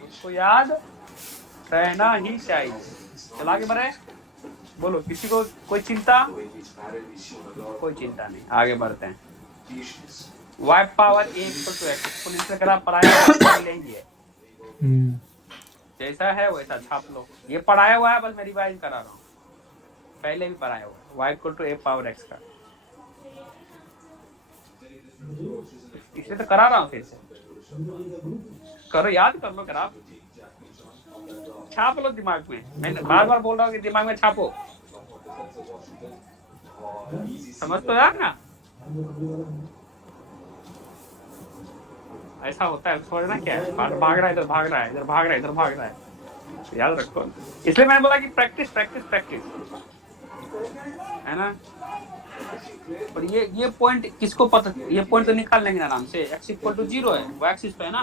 उसको याद रहना ही चाहिए। चलो आगे बढ़े, बोलो किसी को कोई चिंता? कोई चिंता नहीं, आगे बढ़ते हैं। y power a equal to x, exponential अगर आप पढ़ाया हुआ पढ़ लेंगे, जैसा है वैसा छाप लो। ये पढ़ाया हुआ है, बस मैं रिवाइज करा रहा हूँ, पहले भी पढ़ाया हुआ है। y equal to a power x का, इसलिए तो करा रहा हूँ, फिर से करो, याद कर लो। ग्राफ छाप लो दिमाग में, मैं बार बार बोल रहा हूँ कि दिमाग में छापो, समझ तो यार ना। ऐसा होता है, समझना क्या है, भाग रहा है इधर, भाग रहा है इधर, भाग रहा है इधर, भाग रहा है, तो याद रखो। इसलिए मैंने बोला कि प्रैक्टिस प्रैक्टिस प्रैक्टिस, है ना। और ये पॉइंट किसको पता, ये पॉइंट तो निकाल लेंगे आराम से। x इक्वल टू 0 है, वो एक्सिस पे है ना,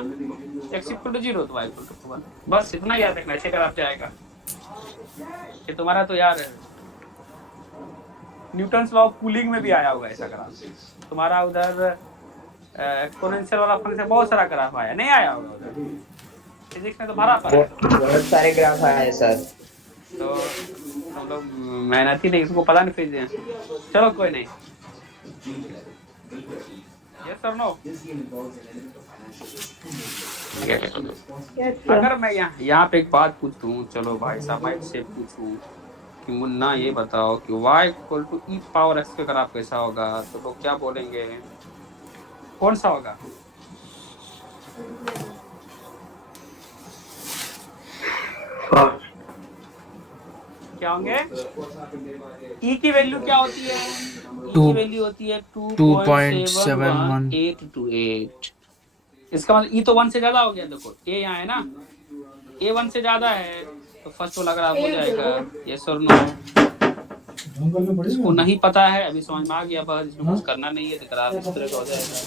x इक्वल टू 0 तो y इक्वल टू 1, बस इतना याद रखना। ऐसे अगर आप जाएगा कि तुम्हारा तो यार न्यूटन्स लॉ ऑफ कूलिंग में भी आया होगा ऐसा ग्राफ तुम्हारा। उधर एक्सपोनेंशियल वाला फंक्शन बहुत सारा ग्राफ आया, नहीं आया होगा उधर, फिजिक्स में तो भरा पड़ा है, बहुत सारे ग्राफ आए हैं सर। तो हम लोग मेहनत ही नहीं, इसको पता नहीं फिजिक्स। चलो कोई नहीं, यस और नो। Yes, sir. अगर मैं यहाँ पे एक बात पूछूं, चलो भाई साहब मैं से पूछूं कि मुन्ना ये बताओ कि y equal to e power x का ग्राफ कैसा होगा, तो लोग क्या बोलेंगे, कौन सा होगा? क्या होंगे? e की वैल्यू क्या होती है? e की वैल्यू होती है 2.71828। इसका मतलब e तो 1 से ज्यादा हो गया। देखो a यहाँ है ना, a 1 से ज्यादा है, तो फर्स्ट वाला ग्राफ हो जाएगा। यस और नो? इसको नहीं पता है, अभी समझ में आ गया, बस इसमें कुछ करना नहीं है, तो ग्राफ इस तरह का हो जाएगा।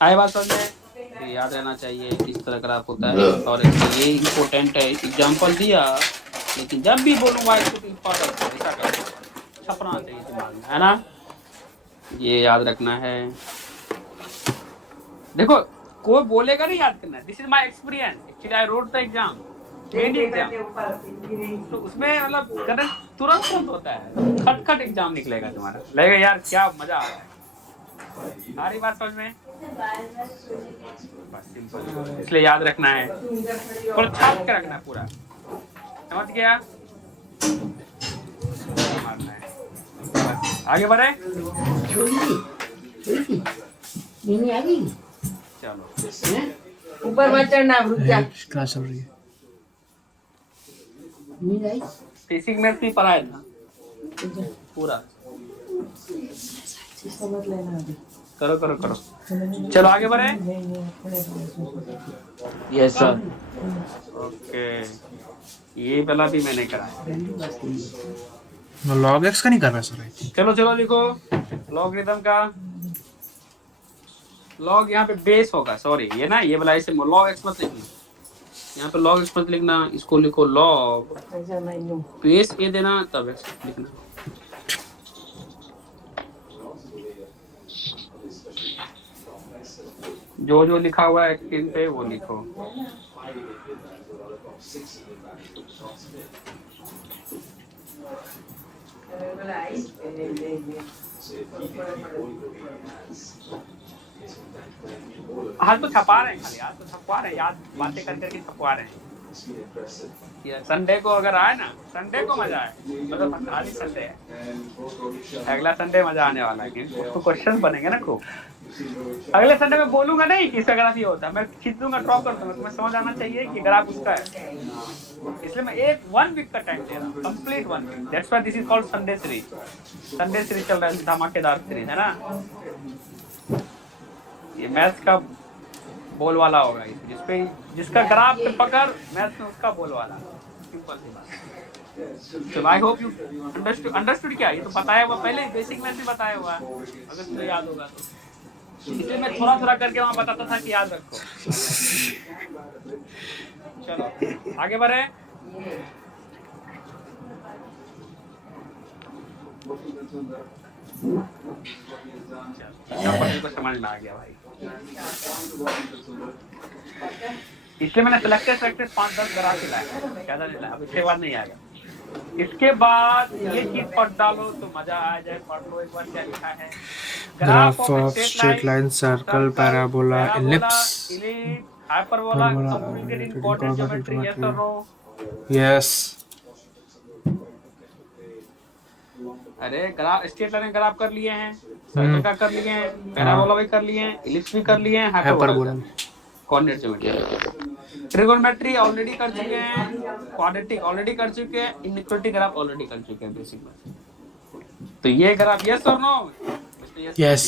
आए बात समझ में? याद रहना चाहिए किस तरह ग्राफ होता है, और ये इम्पोर्टेंट है। एग्जांपल दिया, लेकिन जब भी बोलूँ y equal to e power x ऐसा करो, छपना चाहिए दिमाग में, है ना, ये याद रखना है। देखो कोई बोलेगा नहीं याद करना, this is my experience, actually I wrote the exam, main exam, तो उसमें मतलब करंट तुरंत होता है, खट एग्जाम निकलेगा तुम्हारा, लगेगा यार क्या मजा आ रहा है। सारी बात समझ में? बस सिंपल, इसलिए याद रखना है, और छाप के रखना है पूरा, समझ गया? मारना है, बस आगे बढ़े। चलो ऊपर मत चढ़ना, रुक जा। क्लास चल रही है। बेसिक मैथ भी पढ़ाया था पूरा, समझ लेना अभी। करो करो करो, चलो आगे बढ़े। Yes sir. ओके, ये वाला भी मैंने कराया। लॉग एक्स का नहीं कर रहा सर, आई थिंक। चलो चलो देखो, लॉगरिथम का लॉग यहाँ पे बेस होगा, सॉरी ये ना, ये वाला ऐसे लॉग एक्स मत लिखना, यहाँ पे लॉग एक्स मत लिखना, इसको लिखो लॉग बेस ए देना, तब एक्स लिखना। जो जो लिखा हुआ है स्क्रीन पे वो लिखो। हाल तो छपा रहे हैं, खाली हाल तो छपवा रहे हैं, याद बातें कर करके छपवा रहे हैं। संडे को अगर आए ना, संडे को मजा आए, मतलब खाली संडे है, अगला संडे मजा आने वाला है, तो क्वेश्चन बनेंगे ना खूब। अगले संडे में बोलूंगा नहीं कि इसका ग्राफ ये होता है, मैं खींच दूंगा, ड्रॉ कर दूंगा, तुम्हें समझ आना चाहिए कि ग्राफ उसका है, इसलिए मैं एक 1 वीक का टाइम दे रहा हूँ, complete 1 week. That's why this is called Sunday series. Sunday series चल रहा है, धमाकेदार सीरीज है ना। ये मैथ्स का बोल वाला होगा, जिसपे जिसका ग्राफ पे पकड़ मैथ्स में उसका बोल वाला, सिंपल सी बात। तो आई होप यू अंडरस्टूड। क्या ये तो बताया हुआ पहले, बेसिक मैथ्स में बताया हुआ, अगर तुम्हें याद होगा तो, इसलिए मैं थोड़ा थोड़ा करके वहाँ बताता था कि याद रखो। चलो आगे बढ़े। पटेल को समझ में आ गया भाई। इसलिए मैंने सिलेक्टेड 5-10 ग्राफ ही लाया, ज्यादा नहीं लाया। अब इसके बाद नहीं आएगा। इसके बाद ये चीज पढ़ डालो तो मजा आ जाए। पढ़ लो एक बार क्या लिखा है। Graph of straight line, circle, parabola, ellipse, hyperbola, completed in coordinate geometry, yes और नो? यस। अरे ग्राफ, स्ट्रेट लाइन ग्राफ कर लिए हैं, सर्कल का कर लिए हैं, पैराबोला भी कर लिए हैं, इलिप्स भी कर लिए हैं, hyperbola, coordinate geometry, trigonometry already कर चुके हैं, क्वाड्रेटिक ऑलरेडी कर चुके हैं, इनइक्वालिटी ग्राफ ऑलरेडी कर चुके हैं बेसिक में। तो ये ग्राफ यस और नो? Yes.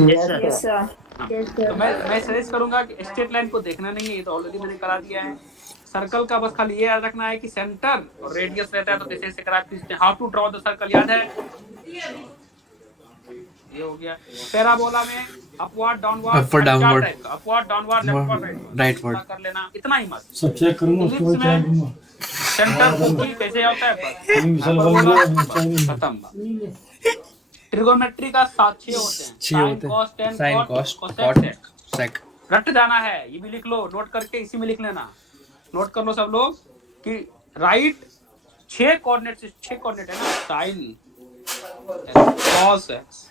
Yes, sir. तो मैं सजेस्ट करूंगा कि स्ट्रेट लाइन को देखना नहीं है, ये तो ऑलरेडी मैंने करा दिया है। सर्कल का बस खाली ये याद रखना है कि सेंटर और रेडियस रहता है, तो कैसे से ग्राफ खींचते हैं, how to draw the circle, याद है? ये हो गया। पैराबोला में upward downward, Upward, downward. Upward downward, leftward, rightward कर लेना, इतना ही मत। सब चेक करूंगा, उसके बाद चाय दूंगा। सेंटर की कैसे होता है बस खत्म। ट्रिगोनोमेट्री का 6 होते हैं, 6 होते हैं, साइन, कॉस, कॉट, सेक। रट जाना है, ये भी लिख लो, नोट करके इसी में लिख लेना। नोट कर लो सब लोग कि राइट 6 कोऑर्डिनेट है ना, साइन, कॉस एक्स,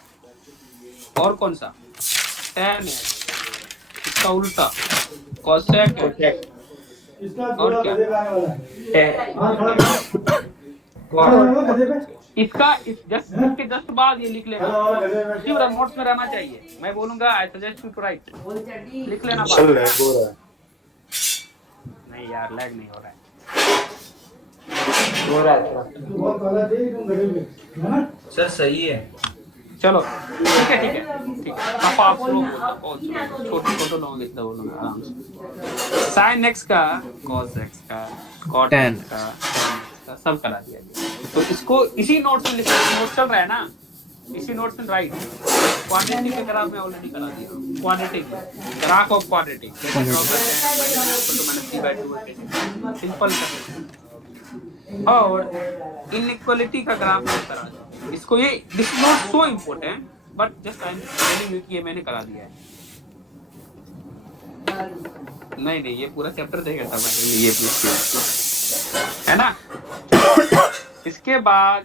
और कौन सा, tan एक्स, इसका उल्टा कोसेक एक्स, और क्या, इसका इसके जस्ट बाद ये लिख लेना, सिर्फ नोट्स में रहना चाहिए। मैं बोलूंगा I suggest you to write, लिख लेना बाद। नहीं यार, लैग नहीं हो रहा है। सर सही है। चलो ठीक है। आप लोग छोटे लोग लिख दो आराम से। साइन एक्स का, कॉस एक्स का, कॉट एक्स का सब करा दिया। तो इसको इसी नोट्स में लिखना, नोट चल रहा है ना, इसी नोट्स में राइट। क्वाड्रेटिक के ग्राफ में ऑलरेडी करा दिया, quadratic graph of quadratic simple कर। और इनइक्वालिटी का ग्राफ में करा दिया। इसको ये this not so important but just I am telling you कि ये मैंने करा दिया है। नहीं ये पूरा चैप्टर देगा था मैंने, ये है ना। इसके बाद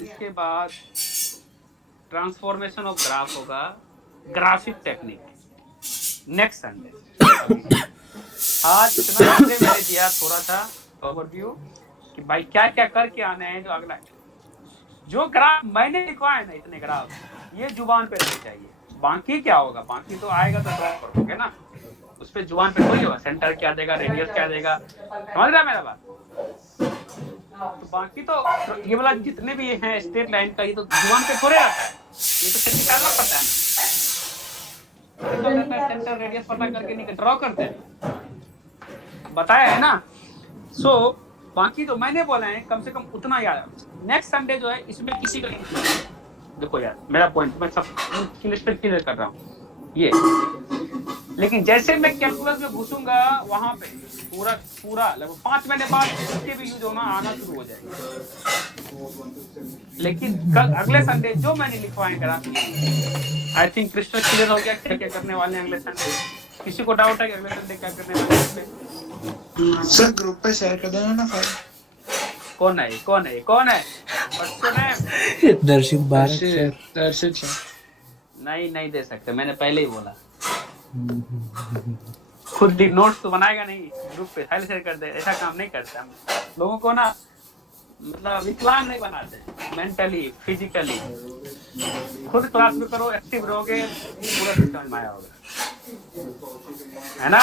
ट्रांसफॉर्मेशन ऑफ ग्राफ होगा, ग्राफिक टेक्निक नेक्स्ट संडे। आज इतना मैंने दिया थोड़ा सा ओवरव्यू कि भाई क्या क्या करके आने हैं। जो अगला जो ग्राफ मैंने लिखवाए ना, इतने ग्राफ ये जुबान पे रहने चाहिए। बाकी क्या होगा, बाकी तो आएगा तो ड्रॉ करोगे ना, उस पे जुबान पे थोड़ी होगा सेंटर क्या देगा, रेडियस क्या देगा, समझ रहा मेरा बात। तो बाकी तो ये वाला जितने भी हैं स्ट्रेट लाइन का, ये तो जुबान पे थोड़े आता है, ये तो सेट निकालना पड़ता है ना। सेंटर रेडियस पता करके नहीं ड्रॉ करते हैं, बताया है ना। सो बाकी तो मैंने बोला है कम से कम उतना याद। नेक्स्ट संडे जो है इसमें किसी का देखो यार, मेरा पॉइंट मैं सब क्लियर कर रहा हूँ ये। लेकिन जैसे मैं कैलकुलस में घुसूंगा वहां पे पूरा लगभग 5 महीने बाद इसके भी यूज होना आना शुरू हो जाएगा। लेकिन कल अगले संडे जो मैंने लिखवाए graph, I think crystal clear हो गया क्या करने वाले हैं अगले संडे। किसी को डाउट है कि अगले संडे क्या करने वाले हैं? सर ग्रुप पे शेयर कर देना ना फाइल। कौन है बच्चों ने दर्शित भारत दर्शित नहीं दे सकते, मैंने पहले ही बोला। खुद नोट्स तो बनाएगा नहीं, ग्रुप पे फाइल शेयर कर दे, ऐसा काम नहीं करते हम। लोगों को ना मतलब विकलांग नहीं बनाते, मेंटली फिजिकली। खुद क्लास में करो, एक्टिव रहोगे, पूरा सिस्टम में आया होगा, है ना।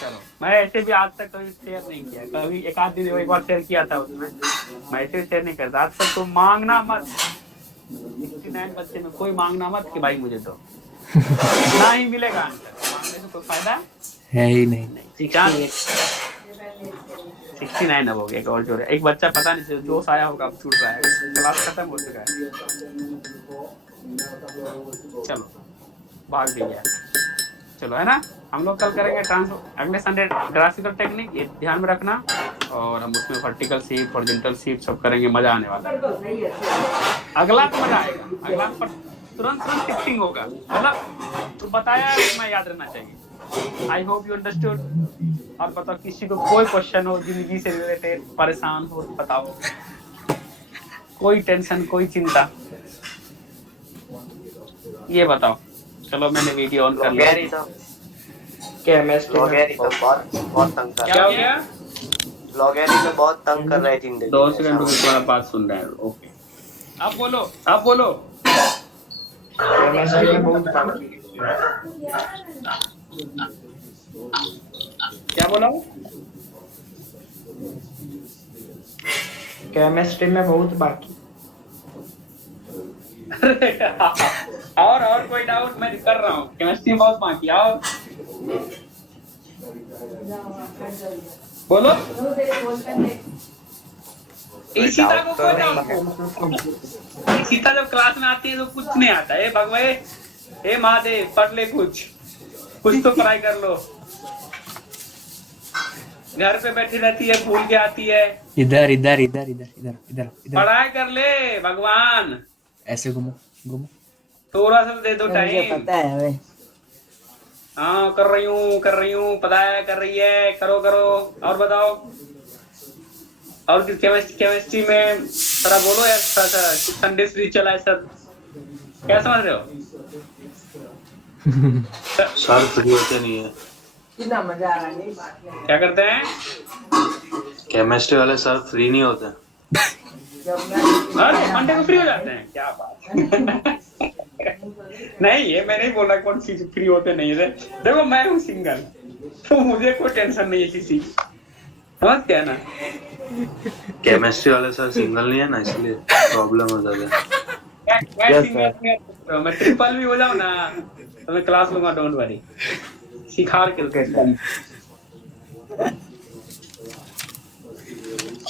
चलो मैं ऐसे भी आज तक कभी शेयर नहीं किया, कभी एक आध दिन एक बार शेयर किया था, उसमें मैं ऐसे शेयर नहीं करता। आज तक तो मांगना मत, 69 बच्चे में कोई मांगना मत कि भाई मुझे दो, ना ही मिलेगा आंसर, मांगने से कोई फायदा है ही नहीं। 69 अब हो गया। एक और जोड़, एक बच्चा पता नहीं जोश आया होगा, अब छूट रहा है, क्लास खत्म हो चुका है। चलो भाग भी गया, चलो है ना। हम लोग कल करेंगे अगले संडे ग्राफिकल टेक्निक, ये ध्यान में रखना। और हम उसमें वर्टिकल शिफ्ट हॉरिजॉन्टल शिफ्ट सब करेंगे, मजा आने वाला है। अगला तो मजा आएगा, अगला पर तुरंत तुरंत शिफ्टिंग होगा, मतलब तो बताया मैं याद रहना चाहिए। आई होप यू अंडरस्टूड। और बताओ किसी को कोई क्वेश्चन हो जिंदगी से रिलेटेड, परेशान हो तो बताओ, कोई टेंशन कोई चिंता, ये बताओ। चलो मैंने वीडियो ऑन कर लिया। लॉगेरिथम बहुत तंग कर क्या हो गया? लॉगेरिथम बहुत तंग कर रहा है जिंदगी 2 सेकंड रुको, तुम्हारा बात सुन रहे हैं। ओके आप बोलो, आप बोलो। केमिस्ट्री में बहुत बाकी क्या बोला? केमिस्ट्री में बहुत बाकी। और कोई डाउट? मैं कर रहा हूँ केमिस्ट्री बहुत बाकी। और बोलो। ईशिता को कोई डाउट? ईशिता जब क्लास में आती है तो कुछ नहीं आता है। भगवे हे महादेव, पढ़ ले, कुछ तो पढ़ाई कर लो। घर पे बैठी रहती है, भूल के आती है। इधर इधर इधर इधर इधर इधर इधर पढ़ाई कर ले भगवान। ऐसे घूमो घूमो। थोड़ा सा दे दो मुझे टाइम। पता है हमें। हाँ कर रही हूँ, पता है कर रही है, करो। और बताओ। और केमिस्ट्री में थोड़ा बोलो यार, संडे फ्री चला है सर, क्या समझ रहे हो? सर फ्री होते नहीं है। कितना मजा आ रहा है नहीं बात में। क्या करते हैं? केमिस्ट्री वाले सर फ्री नहीं होते। अरे मंडे को फ्री हो जाते हैं, क्या बात। नहीं, ये मैं नहीं बोल रहा कौन चीज फ्री होते नहीं है। देखो मैं हूँ सिंगल, तो मुझे कोई टेंशन नहीं है किसी की, समझ क्या ना? केमिस्ट्री वाले सर सिंगल नहीं है ना, इसलिए प्रॉब्लम हो जाता है। मैं सिंगल, मैं ट्रिपल भी हो जाऊँ ना तो मैं क्लास लूंगा, डोंट वरी, सिखा के।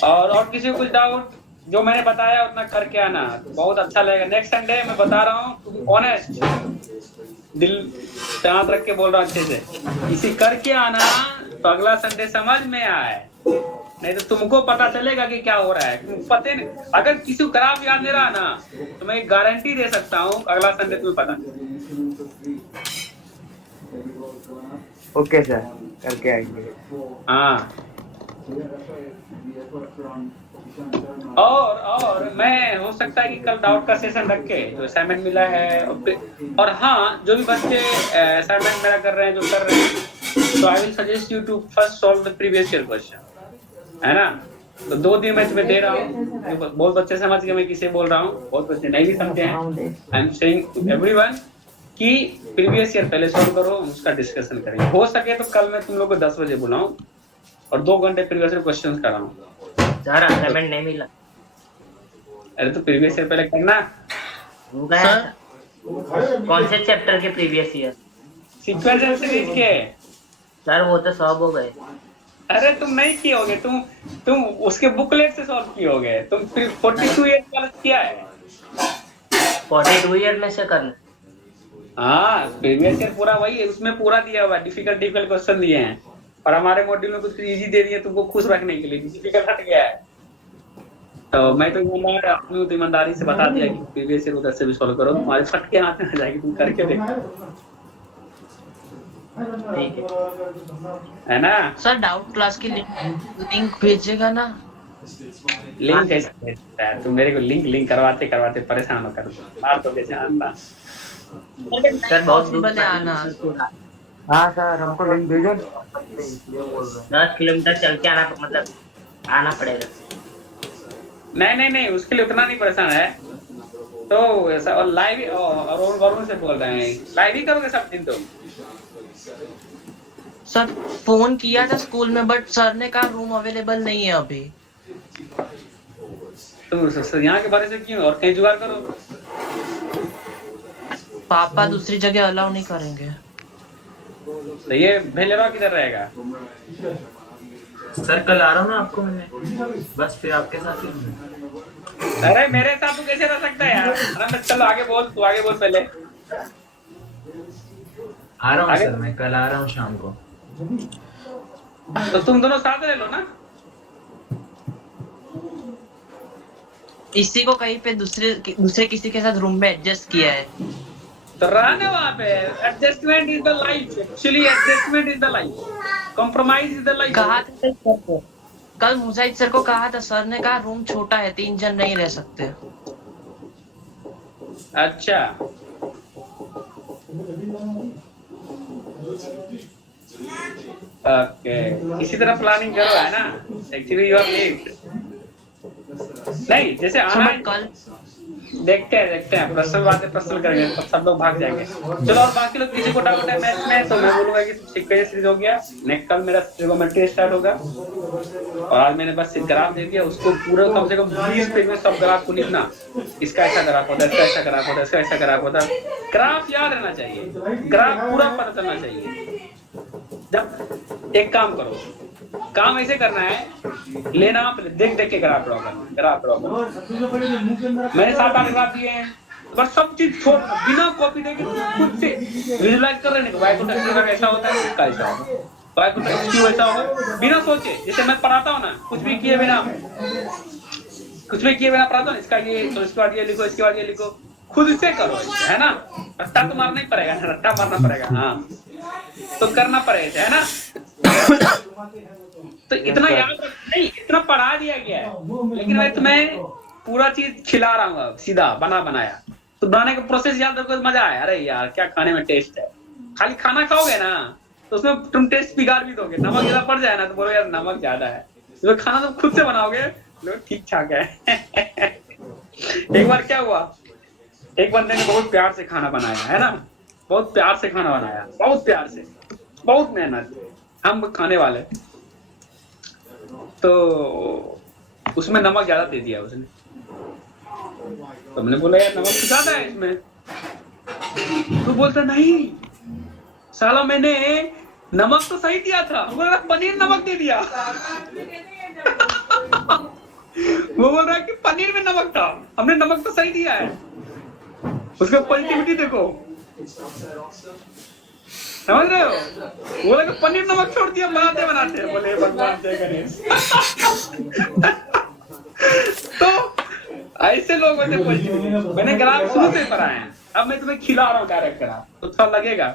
और किसी को कुछ डाउट? जो मैंने बताया उतना करके आना, बहुत अच्छा लगेगा। नेक्स्ट संडे मैं बता रहा हूँ, ऑनेस्ट दिल शांत रख के बोल रहा हूँ, अच्छे से इसी करके आना तो अगला संडे समझ में आए। नहीं तो तुमको पता चलेगा कि क्या हो रहा है, पते नहीं। अगर किसी को खराब याद नहीं रहा ना तो मैं एक गारंटी दे सकता हूँ अगला संडे तुम्हें पता। ओके सर, करके आएंगे। हाँ। और मैं हो सकता है कि कल डाउट का सेशन रख के जो असाइनमेंट मिला है, और हाँ जो भी बच्चे असाइनमेंट मेरा कर रहे हैं, जो कर रहे हैं, तो I will suggest you to first solve the previous year question, है ना? तो 2 दिन मैं तुम्हें दे रहा हूँ। बहुत बच्चे समझ गए मैं किसे बोल रहा हूँ, बहुत बच्चे नहीं भी समझे हैं। I am saying to everyone कि प्रीवियस ईयर पहले सॉल्व करो, उसका डिस्कशन करेंगे। हो सके तो कल मैं तुम लोग को 10 बजे बुलाऊं और 2 घंटे प्रीवियस ईयर क्वेश्चंस कराऊं। सर असाइनमेंट नहीं मिला। अरे तो प्रीवियस ईयर पहले करना। सर कौन से चैप्टर के प्रीवियस ईयर? सीक्वेंशियल सीरीज के। सर वो तो सब हो गए। अरे तुम नहीं किए होगे, तुम उसके बुकलेट से सॉल्व किए होगे। तुम 42 ईयर वाला किया है। 42 ईयर में से करना। हाँ प्रीवियस ईयर पूरा वही है, उसमें पूरा दिया हुआ, डिफिकल्ट क्वेश्चन दिए हैं। और हमारे मॉड्यूल में कुछ इजी दे दिए तुमको खुश रखने के लिए, डिफिकल्ट हट गया है। तो मैं तो ईमानदारी से बता दिया कि प्रीवियस ईयर उधर से भी सॉल्व करो, तुम्हारे फट के हाथ में आ जाएगी, तुम करके देखो, ठीक है ना? सर डाउट क्लास की लिंक भेजेगा ना? लिंक कैसे भेजता है? तुम मेरे को लिंक करवाते परेशान हो कर मार दोगे जानता। सर बहुत दूर से आना। हाँ सर, हमको लिंक भेजो। 10 किलोमीटर चल के आना, मतलब आना पड़ेगा। नहीं उसके लिए उतना नहीं परेशान है। तो ऐसा और लाइव और वरुण से बोल रहे हैं, लाइव ही करोगे सब दिन? तो सर फोन किया था स्कूल में, बट सर ने कहा रूम अवेलेबल नहीं है अभी। तुम यहाँ के बारे से क्यों, और कहीं जुगाड़ करो। पापा दूसरी जगह अलाउ नहीं करेंगे। तो ये भेलेवा किधर रहेगा? सर कल आ रहा हूँ ना आपको मैं, बस फिर आपके साथ ही। अरे मेरे साथ तू कैसे रह सकता है यार? अरे चलो आगे बोल, तू आगे बोल पहले। आ रहा हूँ सर, मैं कल आ रहा हूँ शाम को। तो तुम दोनों साथ रह लो ना। इसी को कहीं पे दूसरे किसी के साथ रूम में एडजस्ट किया है। तो रहने वहां पे adjustment is the life, actually adjustment is the life, compromise is the life. कहा था सर को, कल मुजाहिद सर को कहा था, सर ने कहा रूम छोटा है, 3 जन नहीं रह सकते। अच्छा ओके, इसी तरह प्लानिंग करो है ना। Actually you are late. नहीं जैसे आना है, कल देखते हैं पर्सनल बातें पर्सनल करेंगे तो सब लोग भाग जाएंगे। चलो और बाकी लोग किसी को डाउट है मैच में तो मैं बोलूंगा कि सीक्वेंस सीरीज हो गया। नेक्स्ट कल मेरा ट्रिगोमेट्री स्टार्ट होगा और आज मैंने बस ग्राफ दे दिया, उसको पूरा कम से कम 20 पेज में सब ग्राफ को लिखना। इसका ऐसा ग्राफ होता है, इसका ऐसा ग्राफ होता है, इसका ऐसा ग्राफ होता है। ग्राफ याद रहना चाहिए, ग्राफ पूरा पता चलना चाहिए। जब एक काम करो, काम ऐसे करना है, लेना देख देख के ग्राफ ड्रॉ करना, ग्राफ ड्रॉ करना। मैंने 7-8 ग्राफ दिए हैं, पर सब चीज छोड़ बिना कॉपी देके खुद से विजुअलाइज कर रहे हैं। वाई को टेक्सचर ऐसा होता है, इसका ऐसा होगा, वाई को टेक्सचर ऐसा होगा, बिना सोचे। जैसे मैं पढ़ाता हूँ ना, कुछ भी किए बिना पढ़ाता हूँ, इसका ये तो इसके बाद ये लिखो, इसके बाद ये लिखो, खुद से करो, है ना। रट्टा तो मारना ही पड़ेगा, रट्टा मारना पड़ेगा, हाँ तो करना पड़ेगा, है ना। तो इतना याद नहीं, इतना पढ़ा दिया गया है, लेकिन मैं तुम्हें पूरा चीज खिला रहा हूँ सीधा बनाया। तो बनाने का प्रोसेस याद रखो, मजा आया। अरे यार क्या खाने में टेस्ट है। खाली खाना खाओगे ना तो उसमें तुम टेस्ट बिगाड़ भी दोगे। नमक ज्यादा पड़ जाए ना तो बोलो यार नमक ज्यादा है। तो खाना तुम खुद से बनाओगे, लोग ठीक ठाक है। एक बार क्या हुआ, एक बंदे ने बहुत प्यार से खाना बनाया, है ना, बहुत प्यार से खाना बनाया, बहुत प्यार से, बहुत मेहनत, हम खाने वाले। तो उसमें नमक ज्यादा दे दिया उसने। तो हमने बोला यार नमक ज्यादा है इसमें। तो बोलता नहीं साला मैंने नमक तो सही दिया था, बोला पनीर नमक दे दिया। वो बोल रहा है कि पनीर में नमक था, हमने नमक तो सही दिया है। उसका पॉजिटिविटी देखो, समझ रहे हो। वो लगा पनीर नमक छोड़ दिया बनाते बोले भगवान जय गणेश। तो ऐसे लोग होते पॉजिटिव। मैंने ग्राफ शुरू से पढ़ाए हैं, अब मैं तुम्हें खिला रहा हूँ डायरेक्ट ग्राफ, तो अच्छा लगेगा।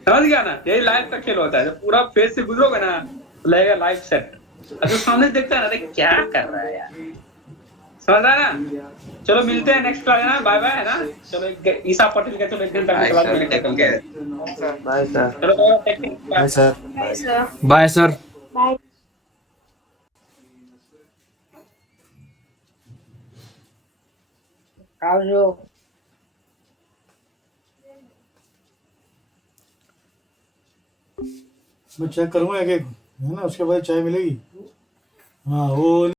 समझ गया ना, यही लाइफ का खेल होता है। जब पूरा फेस से गुजरोगे ना तो लगेगा लाइफ सेट। जो सामने देखता है ना, देख क्या कर रहा है यार, समझ रहा है ना। चलो मिलते हैं नेक्स्ट क्लास, है ना, बाय बाय, है ना। चलो ईसा पटेल का चलो 1 घंटा के बाद मिलते हैं। Bye sir. चलो bye sir. Bye, sir. Bye sir. Bye. આવજો. मैं चेक करूंगा एक एक, है ना, उसके बाद चाय मिलेगी। हाँ वो